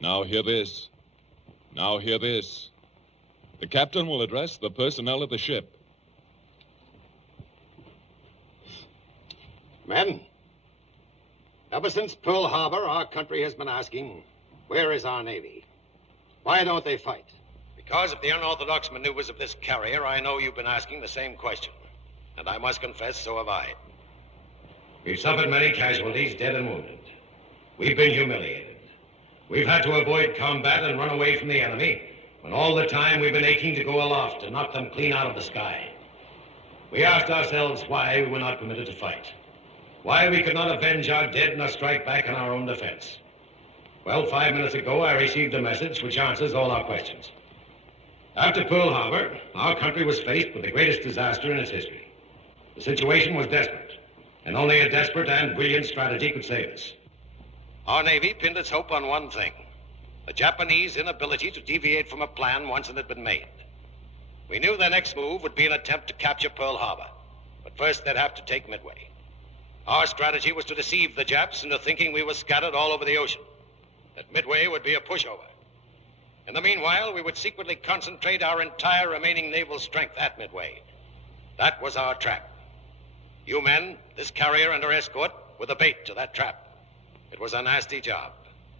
Now hear this. Now hear this. The captain will address the personnel of the ship. Men, ever since Pearl Harbor, our country has been asking, where is our Navy? Why don't they fight? Because of the unorthodox maneuvers of this carrier, I know you've been asking the same question. And I must confess, so have I. We've suffered many casualties, dead and wounded. We've been humiliated. We've had to avoid combat and run away from the enemy, when all the time we've been aching to go aloft and knock them clean out of the sky. We asked ourselves why we were not permitted to fight. Why we could not avenge our dead in a strike back in our own defense. Well, 5 minutes ago, I received a message which answers all our questions. After Pearl Harbor, our country was faced with the greatest disaster in its history. The situation was desperate, and only a desperate and brilliant strategy could save us. Our Navy pinned its hope on one thing, the Japanese inability to deviate from a plan once it had been made. We knew their next move would be an attempt to capture Pearl Harbor, but first they'd have to take Midway. Our strategy was to deceive the Japs into thinking we were scattered all over the ocean, that Midway would be a pushover. In the meanwhile, we would secretly concentrate our entire remaining naval strength at Midway. That was our trap. You men, this carrier and her escort, were the bait to that trap. It was a nasty job,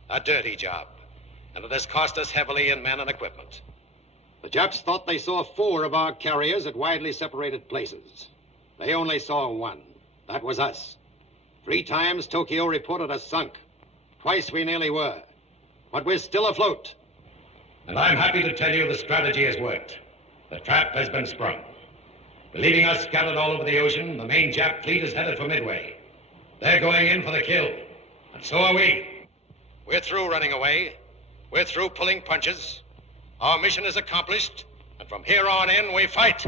a dirty job, and it has cost us heavily in men and equipment. The Japs thought they saw 4 of our carriers at widely separated places. They only saw 1. That was us. 3 times Tokyo reported us sunk. Twice we nearly were. But we're still afloat. And I'm happy to tell you the strategy has worked. The trap has been sprung. Believing us scattered all over the ocean, the main Jap fleet is headed for Midway. They're going in for the kill. And so are we. We're through running away. We're through pulling punches. Our mission is accomplished. And from here on in, we fight.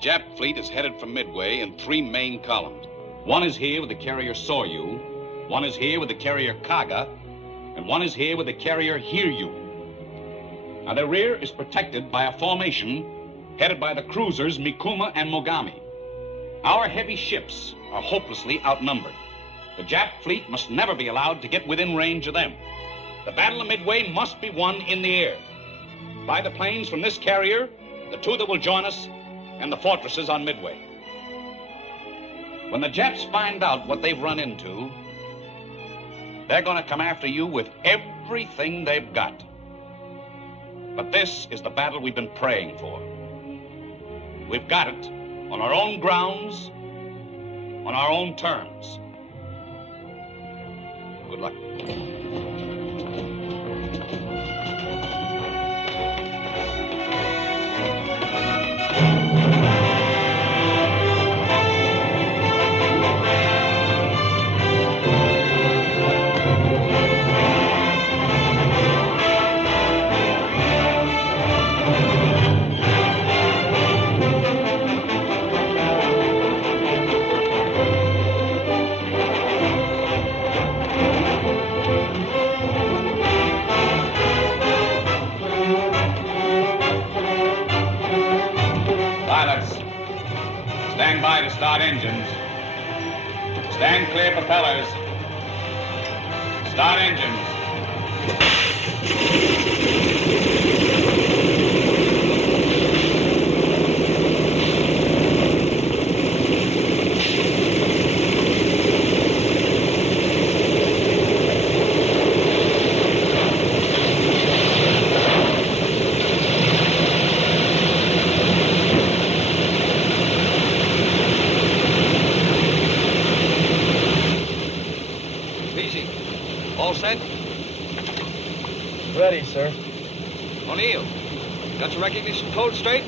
Jap fleet is headed for Midway in 3 main columns. One is here with the carrier Soryu, one is here with the carrier Kaga, and one is here with the carrier Hiryu. Now, their rear is protected by a formation headed by the cruisers Mikuma and Mogami. Our heavy ships are hopelessly outnumbered. The Jap fleet must never be allowed to get within range of them. The Battle of Midway must be won in the air. By the planes from this carrier, the 2 that will join us, and the fortresses on Midway. When the Japs find out what they've run into, they're going to come after you with everything they've got. But this is the battle we've been praying for. We've got it on our own grounds, on our own terms. Good luck. Stand by to start engines. Stand clear propellers. Start engines. All set? Ready, sir. O'Neill, got your recognition code straight?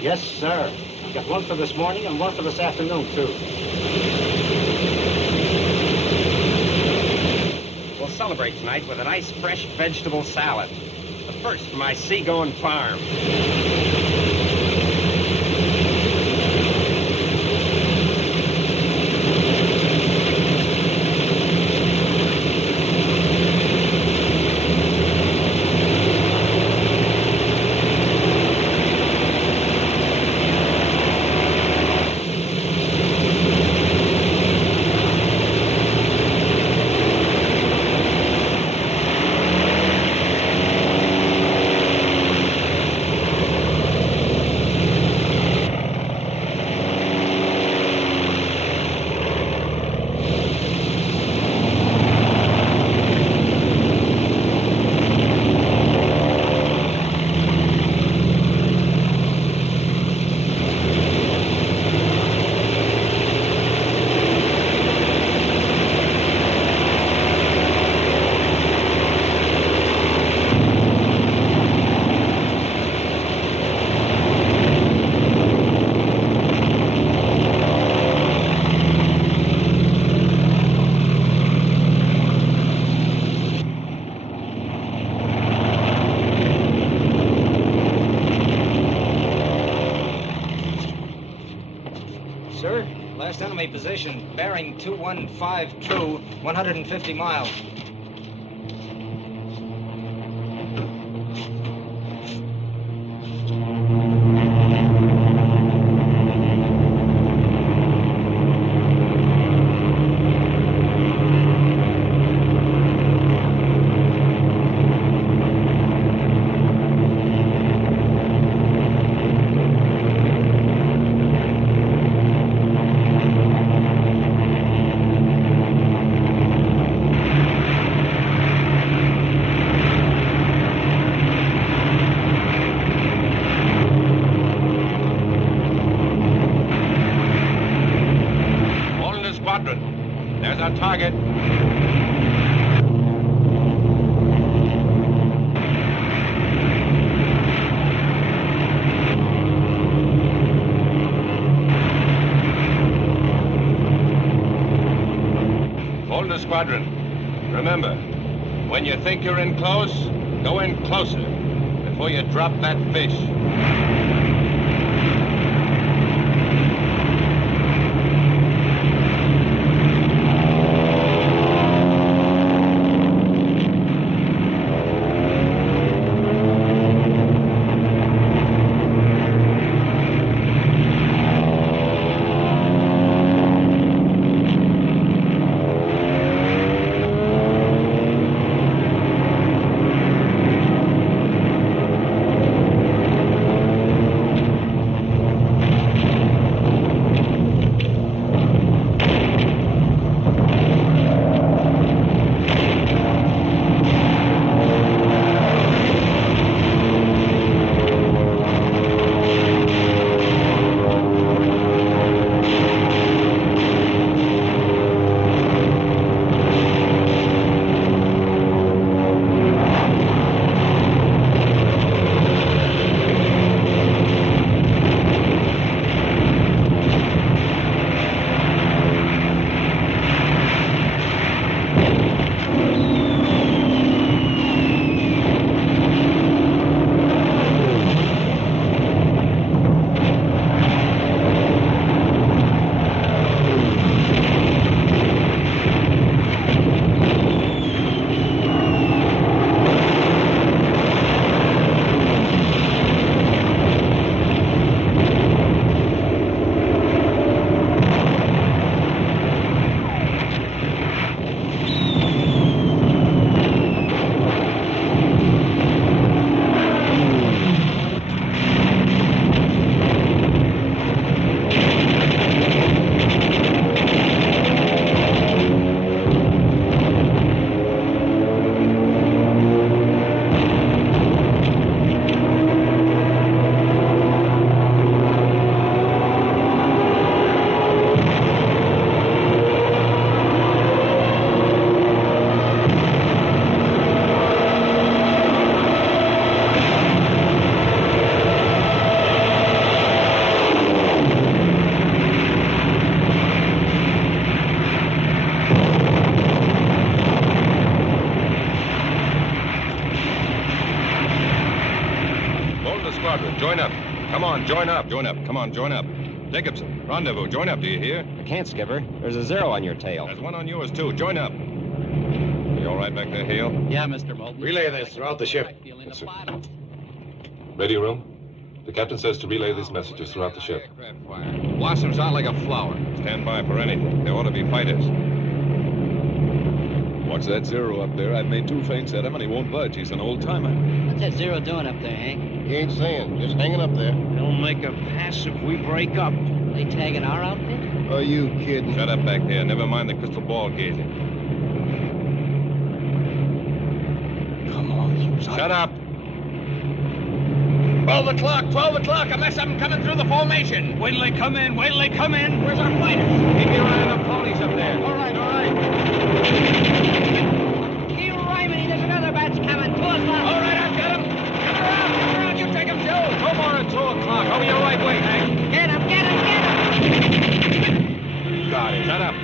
Yes, sir. Got one for this morning and one for this afternoon, too. We'll celebrate tonight with a nice fresh vegetable salad. The first from my seagoing farm. friendly position. Bearing 215 true, 150 miles. There's our target. Hold the squadron. Remember, when you think you're in close, go in closer before you drop that fish. Join up. Come on, join up. Join up. Come on, join up. Jacobson, rendezvous. Join up, do you hear? I can't, Skipper. There's a 0 on your tail. There's 1 on yours, too. Join up. You all right back there, Hale? Yeah, Mr. Moulton. Relay this throughout the ship. Yes, sir. Radio room. The captain says to relay these messages throughout the ship. Blossoms out like a flower. Stand by for anything. There ought to be fighters. Watch that 0 up there. I've made 2 feints at him, and he won't budge. He's an old-timer. What's that 0 doing up there, Hank? He ain't saying. Just hanging up there. He'll make a pass if we break up. They tagging our outfit? Are you kidding? Shut up back there. Never mind the crystal ball gazing. Come on, you Shut up. 12 o'clock, 12 o'clock. I mess something coming through the formation. Wait till they come in, wait till they come in. Where's our fighters? Keep your eye on the ponies up there. All right, all right. Keep rhyming, there's another batch coming. 2 o'clock. All right, I've got him. Come around, you take him, Joe. Come on at 2 o'clock. Over your right way, Hank. Get him, get him, get him. Got it. Shut up.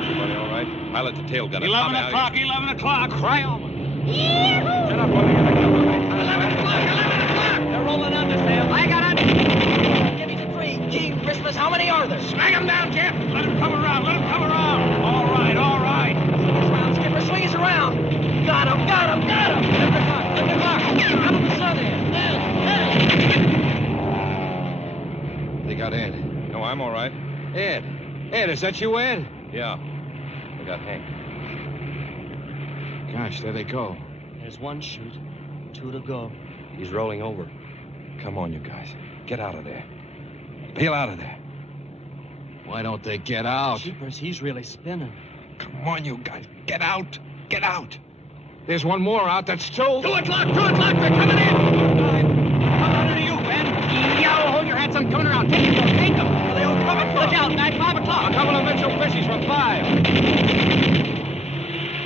Everybody all right? Pilot the tail gunner. 11 o'clock, 11 o'clock. Cry over. Shut up, boy. 11 o'clock. They're rolling under, Sam. I got it. Give me the 3. Gee, Bristol us. How many are there? Smack him down, Jeff. Let him come around. Let him come around. All right, all right. Swing us around, Skipper. Swing us around. Got him, got him, got him. Flip the clock, flip the clock. Out of the sun there. They got Ed. No, I'm all right. Ed. Ed, is that you, Ed? Yeah. We got Hank. Gosh, there they go. There's one chute. 2 to go. He's rolling over. Come on, you guys. Get out of there. Peel out of there. Why don't they get out? Jeepers, he's really spinning. Come on, you guys. Get out. Get out. There's one more out. That's 2. 2 o'clock, 2 o'clock. They're coming in. Come on to you, Ben. Yo, hold your hats. I'm coming around. Take them. Take them. Are they all coming? Look out, Mac. 5 o'clock. A couple of Mitchell fishies from 5.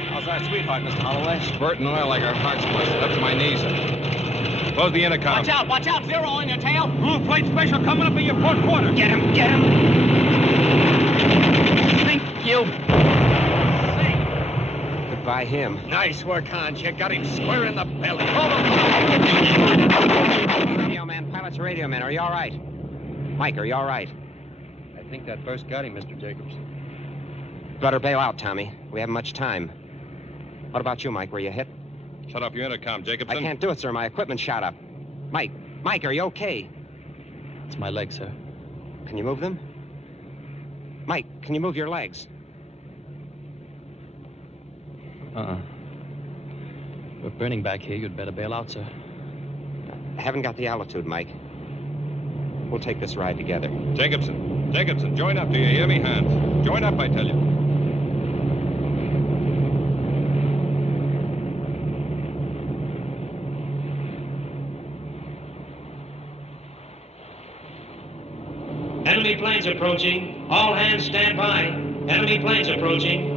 How's our sweetheart, Mr. Holloway? Spurting oil like her heart's busted up to my knees. Close the intercom. Watch out, watch out. 0 on your tail. Blue plate special coming up in your port quarter. Get him, get him. Thank you. Goodbye, him. Nice work, Hans. You got him square in the belly. Radio man, pilot's radio man. Are you all right? Mike, are you all right? I think that burst got him, Mr. Jacobs. Better bail out, Tommy. We haven't much time. What about you, Mike? Were you hit? Shut off your intercom, Jacobson. I can't do it, sir. My equipment shot up. Mike, are you okay? It's my leg, sir. Can you move them? Mike, can you move your legs? We're burning back here. You'd better bail out, sir. I haven't got the altitude, Mike. We'll take this ride together. Jacobson, join up. Do you hear me, Hans? Join up, I tell you. Enemy planes approaching. All hands stand by. Enemy planes approaching.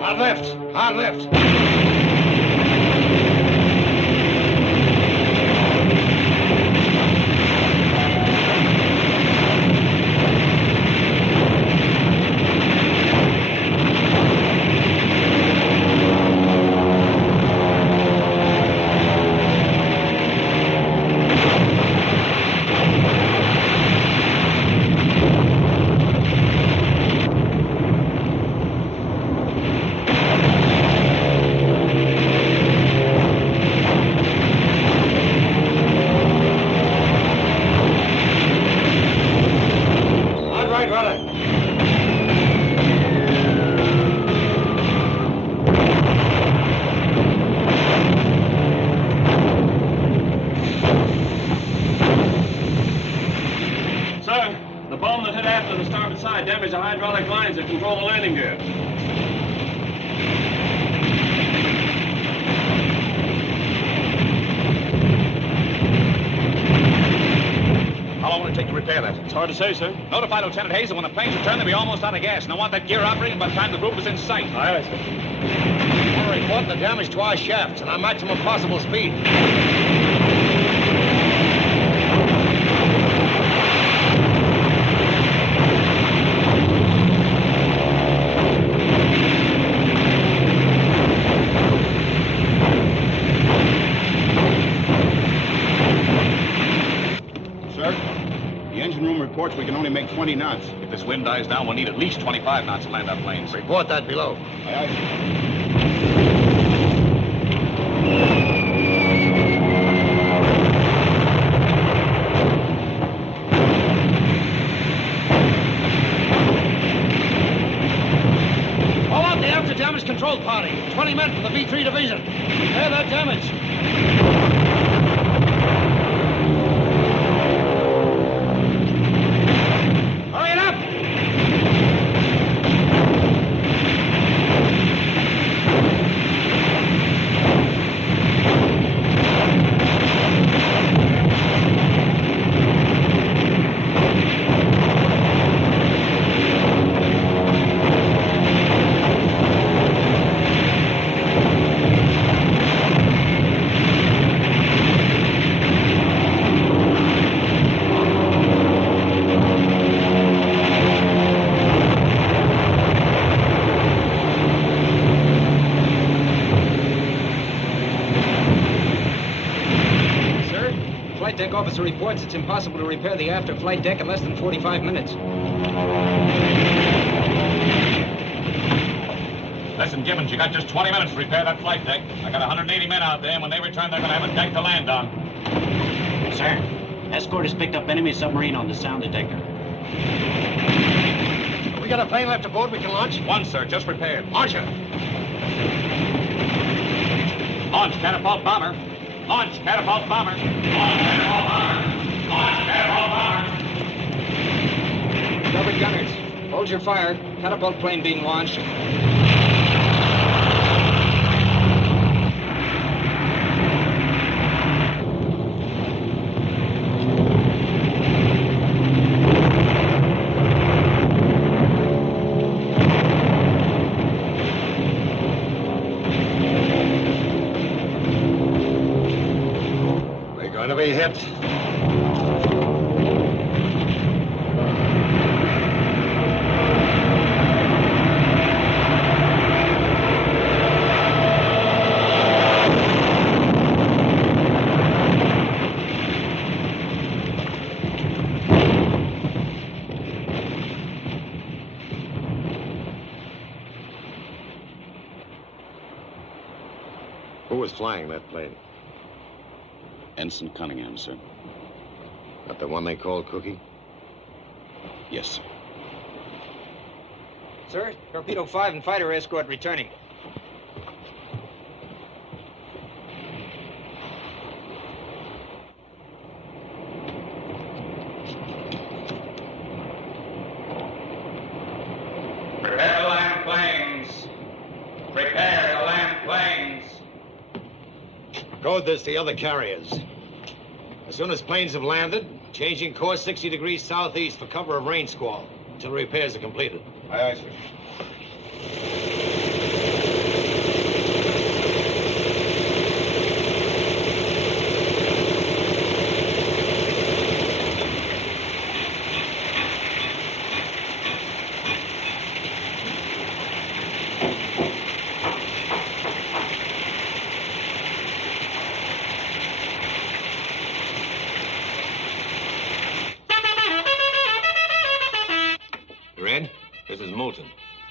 On left. On left. Damage the hydraulic lines that control the landing gear. How long will it take to repair that? It's hard to say, sir. Notify Lieutenant Hayes that when the planes return, they'll be almost out of gas, and I want that gear operating by the time the group is in sight. Aye, sir. I want to report the damage to our shafts and our maximum possible speed. Reports we can only make 20 knots. If this wind dies down, we'll need at least 25 knots to land our planes. Report that below. Aye, Call out the after-damage control party. 20 men from the B-3 division. Repair that damage. reports it's impossible to repair the after flight deck in less than 45 minutes. Listen, Gibbons, you got just 20 minutes to repair that flight deck. I got 180 men out there, and when they return, they're going to have a deck to land on. Sir, escort has picked up enemy submarine on the sound detector. We got a plane left aboard we can launch? One, sir, just repaired. Launch it. Launch catapult bomber. Launch catapult bomber. Launch catapult bomber. Launch catapult bomber. Starboard gunners, hold your fire. Catapult plane being launched. Going to be hit. Who was flying that plane? Ensign Cunningham, sir. Not the one they called Cookie? Yes, sir. Sir, Torpedo 5 and fighter escort returning. Prepare the land planes. Prepare the land planes. Code this to the other carriers. As soon as planes have landed, changing course 60 degrees southeast for cover of rain squall until repairs are completed. Aye, aye, sir. Red, this is Moulton.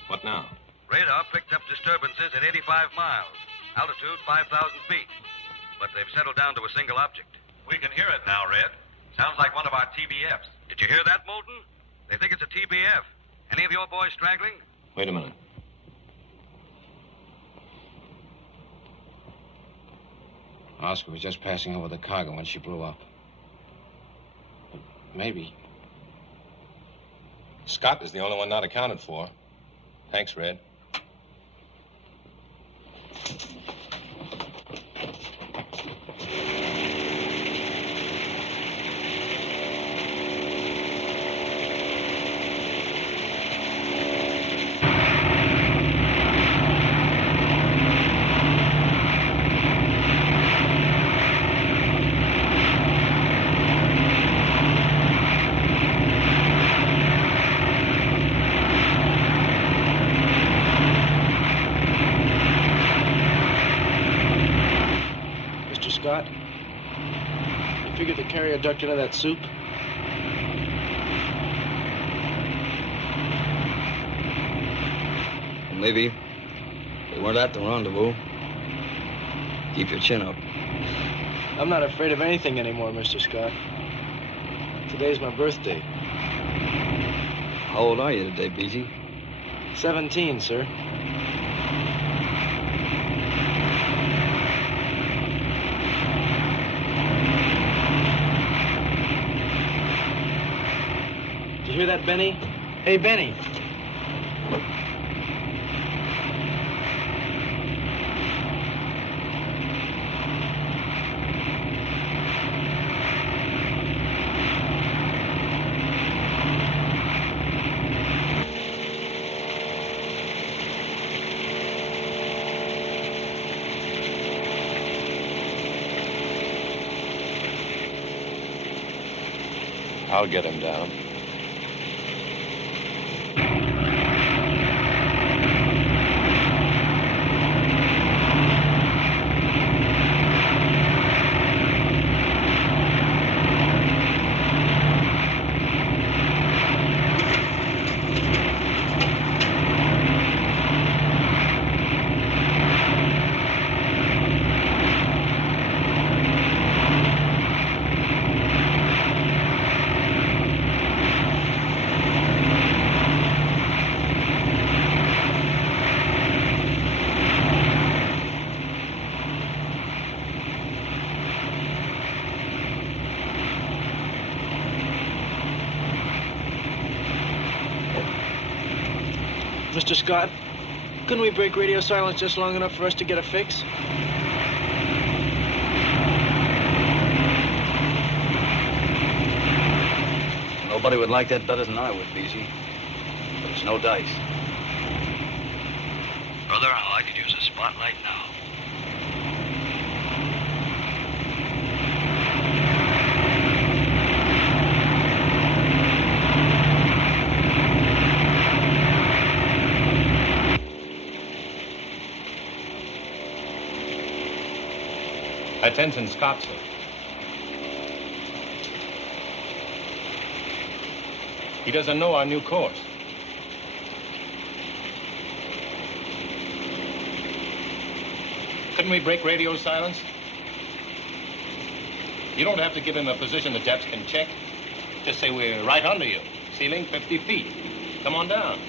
What now? Radar picked up disturbances at 85 miles, altitude 5,000 feet. But they've settled down to a single object. We can hear it now, Red. Sounds like one of our TBFs. Did you hear that, Moulton? They think it's a TBF. Any of your boys straggling? Wait a minute. Oscar was just passing over the cargo when she blew up. But maybe. Scott is the only one not accounted for. Thanks, Red. Scott? You figured the carrier ducked into that soup? Maybe. They weren't at the rendezvous. Keep your chin up. I'm not afraid of anything anymore, Mr. Scott. Today's my birthday. How old are you today, BG? 17, sir. Did you hear that, Benny? Hey, Benny. I'll get him down. Mr. Scott, couldn't we break radio silence just long enough for us to get a fix? Nobody would like that better than I would, Beezy. But it's no dice. Brother, I could use a spotlight now. Attention, Scott, sir. He doesn't know our new course. Couldn't we break radio silence? You don't have to give him a position the Japs can check. Just say we're right under you. Ceiling 50 feet. Come on down.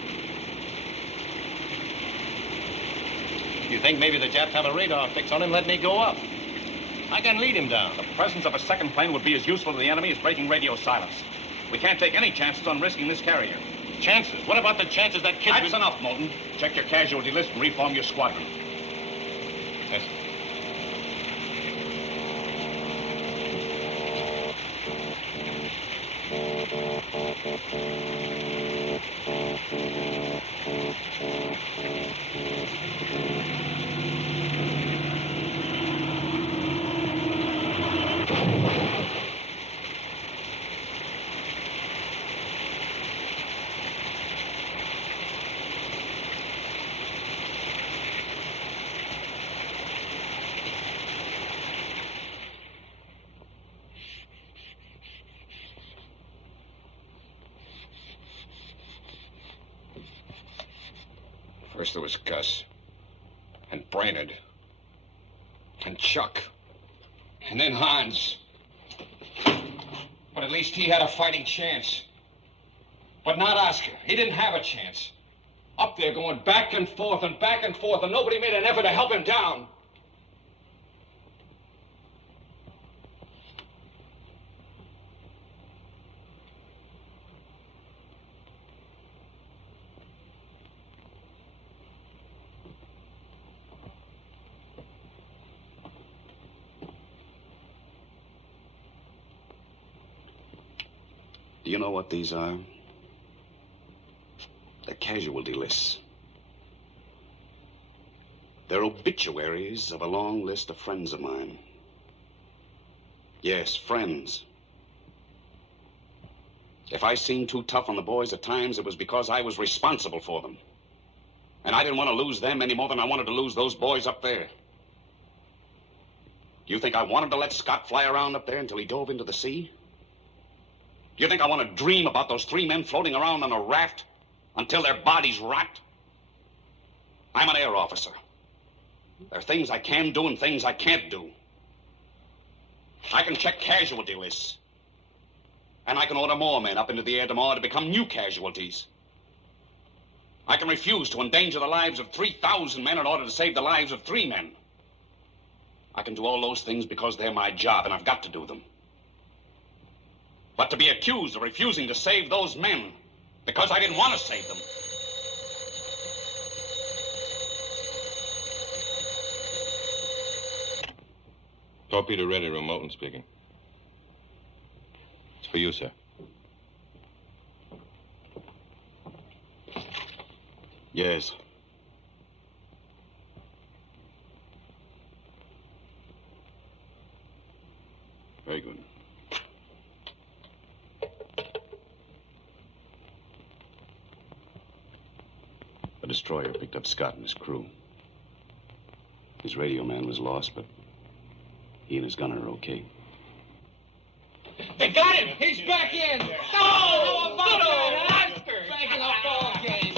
You think maybe the Japs have a radar fix on him? Let me go up. I can lead him down. The presence of a second plane would be as useful to the enemy as breaking radio silence. We can't take any chances on risking this carrier. Chances? What about the chances that kid... That's enough, Moulton. Check your casualty list and reform your squadron. Yes. First there was Gus, and Brainerd, and Chuck, and then Hans. But at least he had a fighting chance. But not Oscar. He didn't have a chance. Up there going back and forth, and nobody made an effort to help him down. Do you know what these are? They're casualty lists. They're obituaries of a long list of friends of mine. Yes, friends. If I seemed too tough on the boys at times, it was because I was responsible for them. And I didn't want to lose them any more than I wanted to lose those boys up there. Do you think I wanted to let Scott fly around up there until he dove into the sea? Do you think I want to dream about those 3 men floating around on a raft until their bodies rot? I'm an air officer. There are things I can do and things I can't do. I can check casualty lists. And I can order more men up into the air tomorrow to become new casualties. I can refuse to endanger the lives of 3,000 men in order to save the lives of 3 men. I can do all those things because they're my job, and I've got to do them. But to be accused of refusing to save those men because I didn't want to save them. Torpedo ready, room. Moulton speaking. It's for you, sir. Yes. Very good. A destroyer picked up Scott and his crew. His radio man was lost, but he and his gunner are okay. They got him! He's back in! Oh, good old Oscar! Back in the ball game.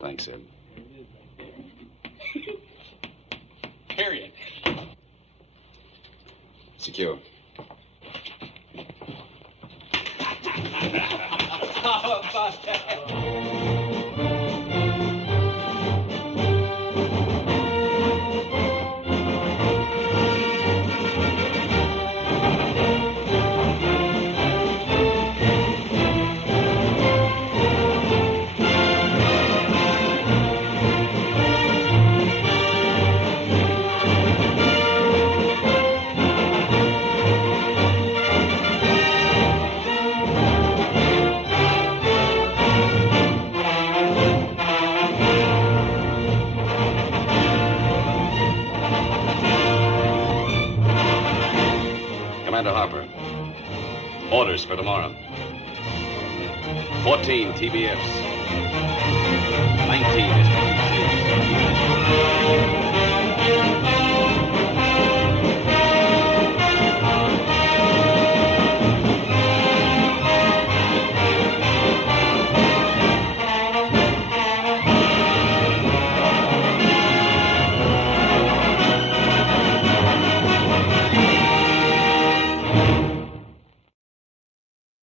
Thanks, Ed. Period. Secure. How about that? race for tomorrow. 14 TBFs. 19 SPCs.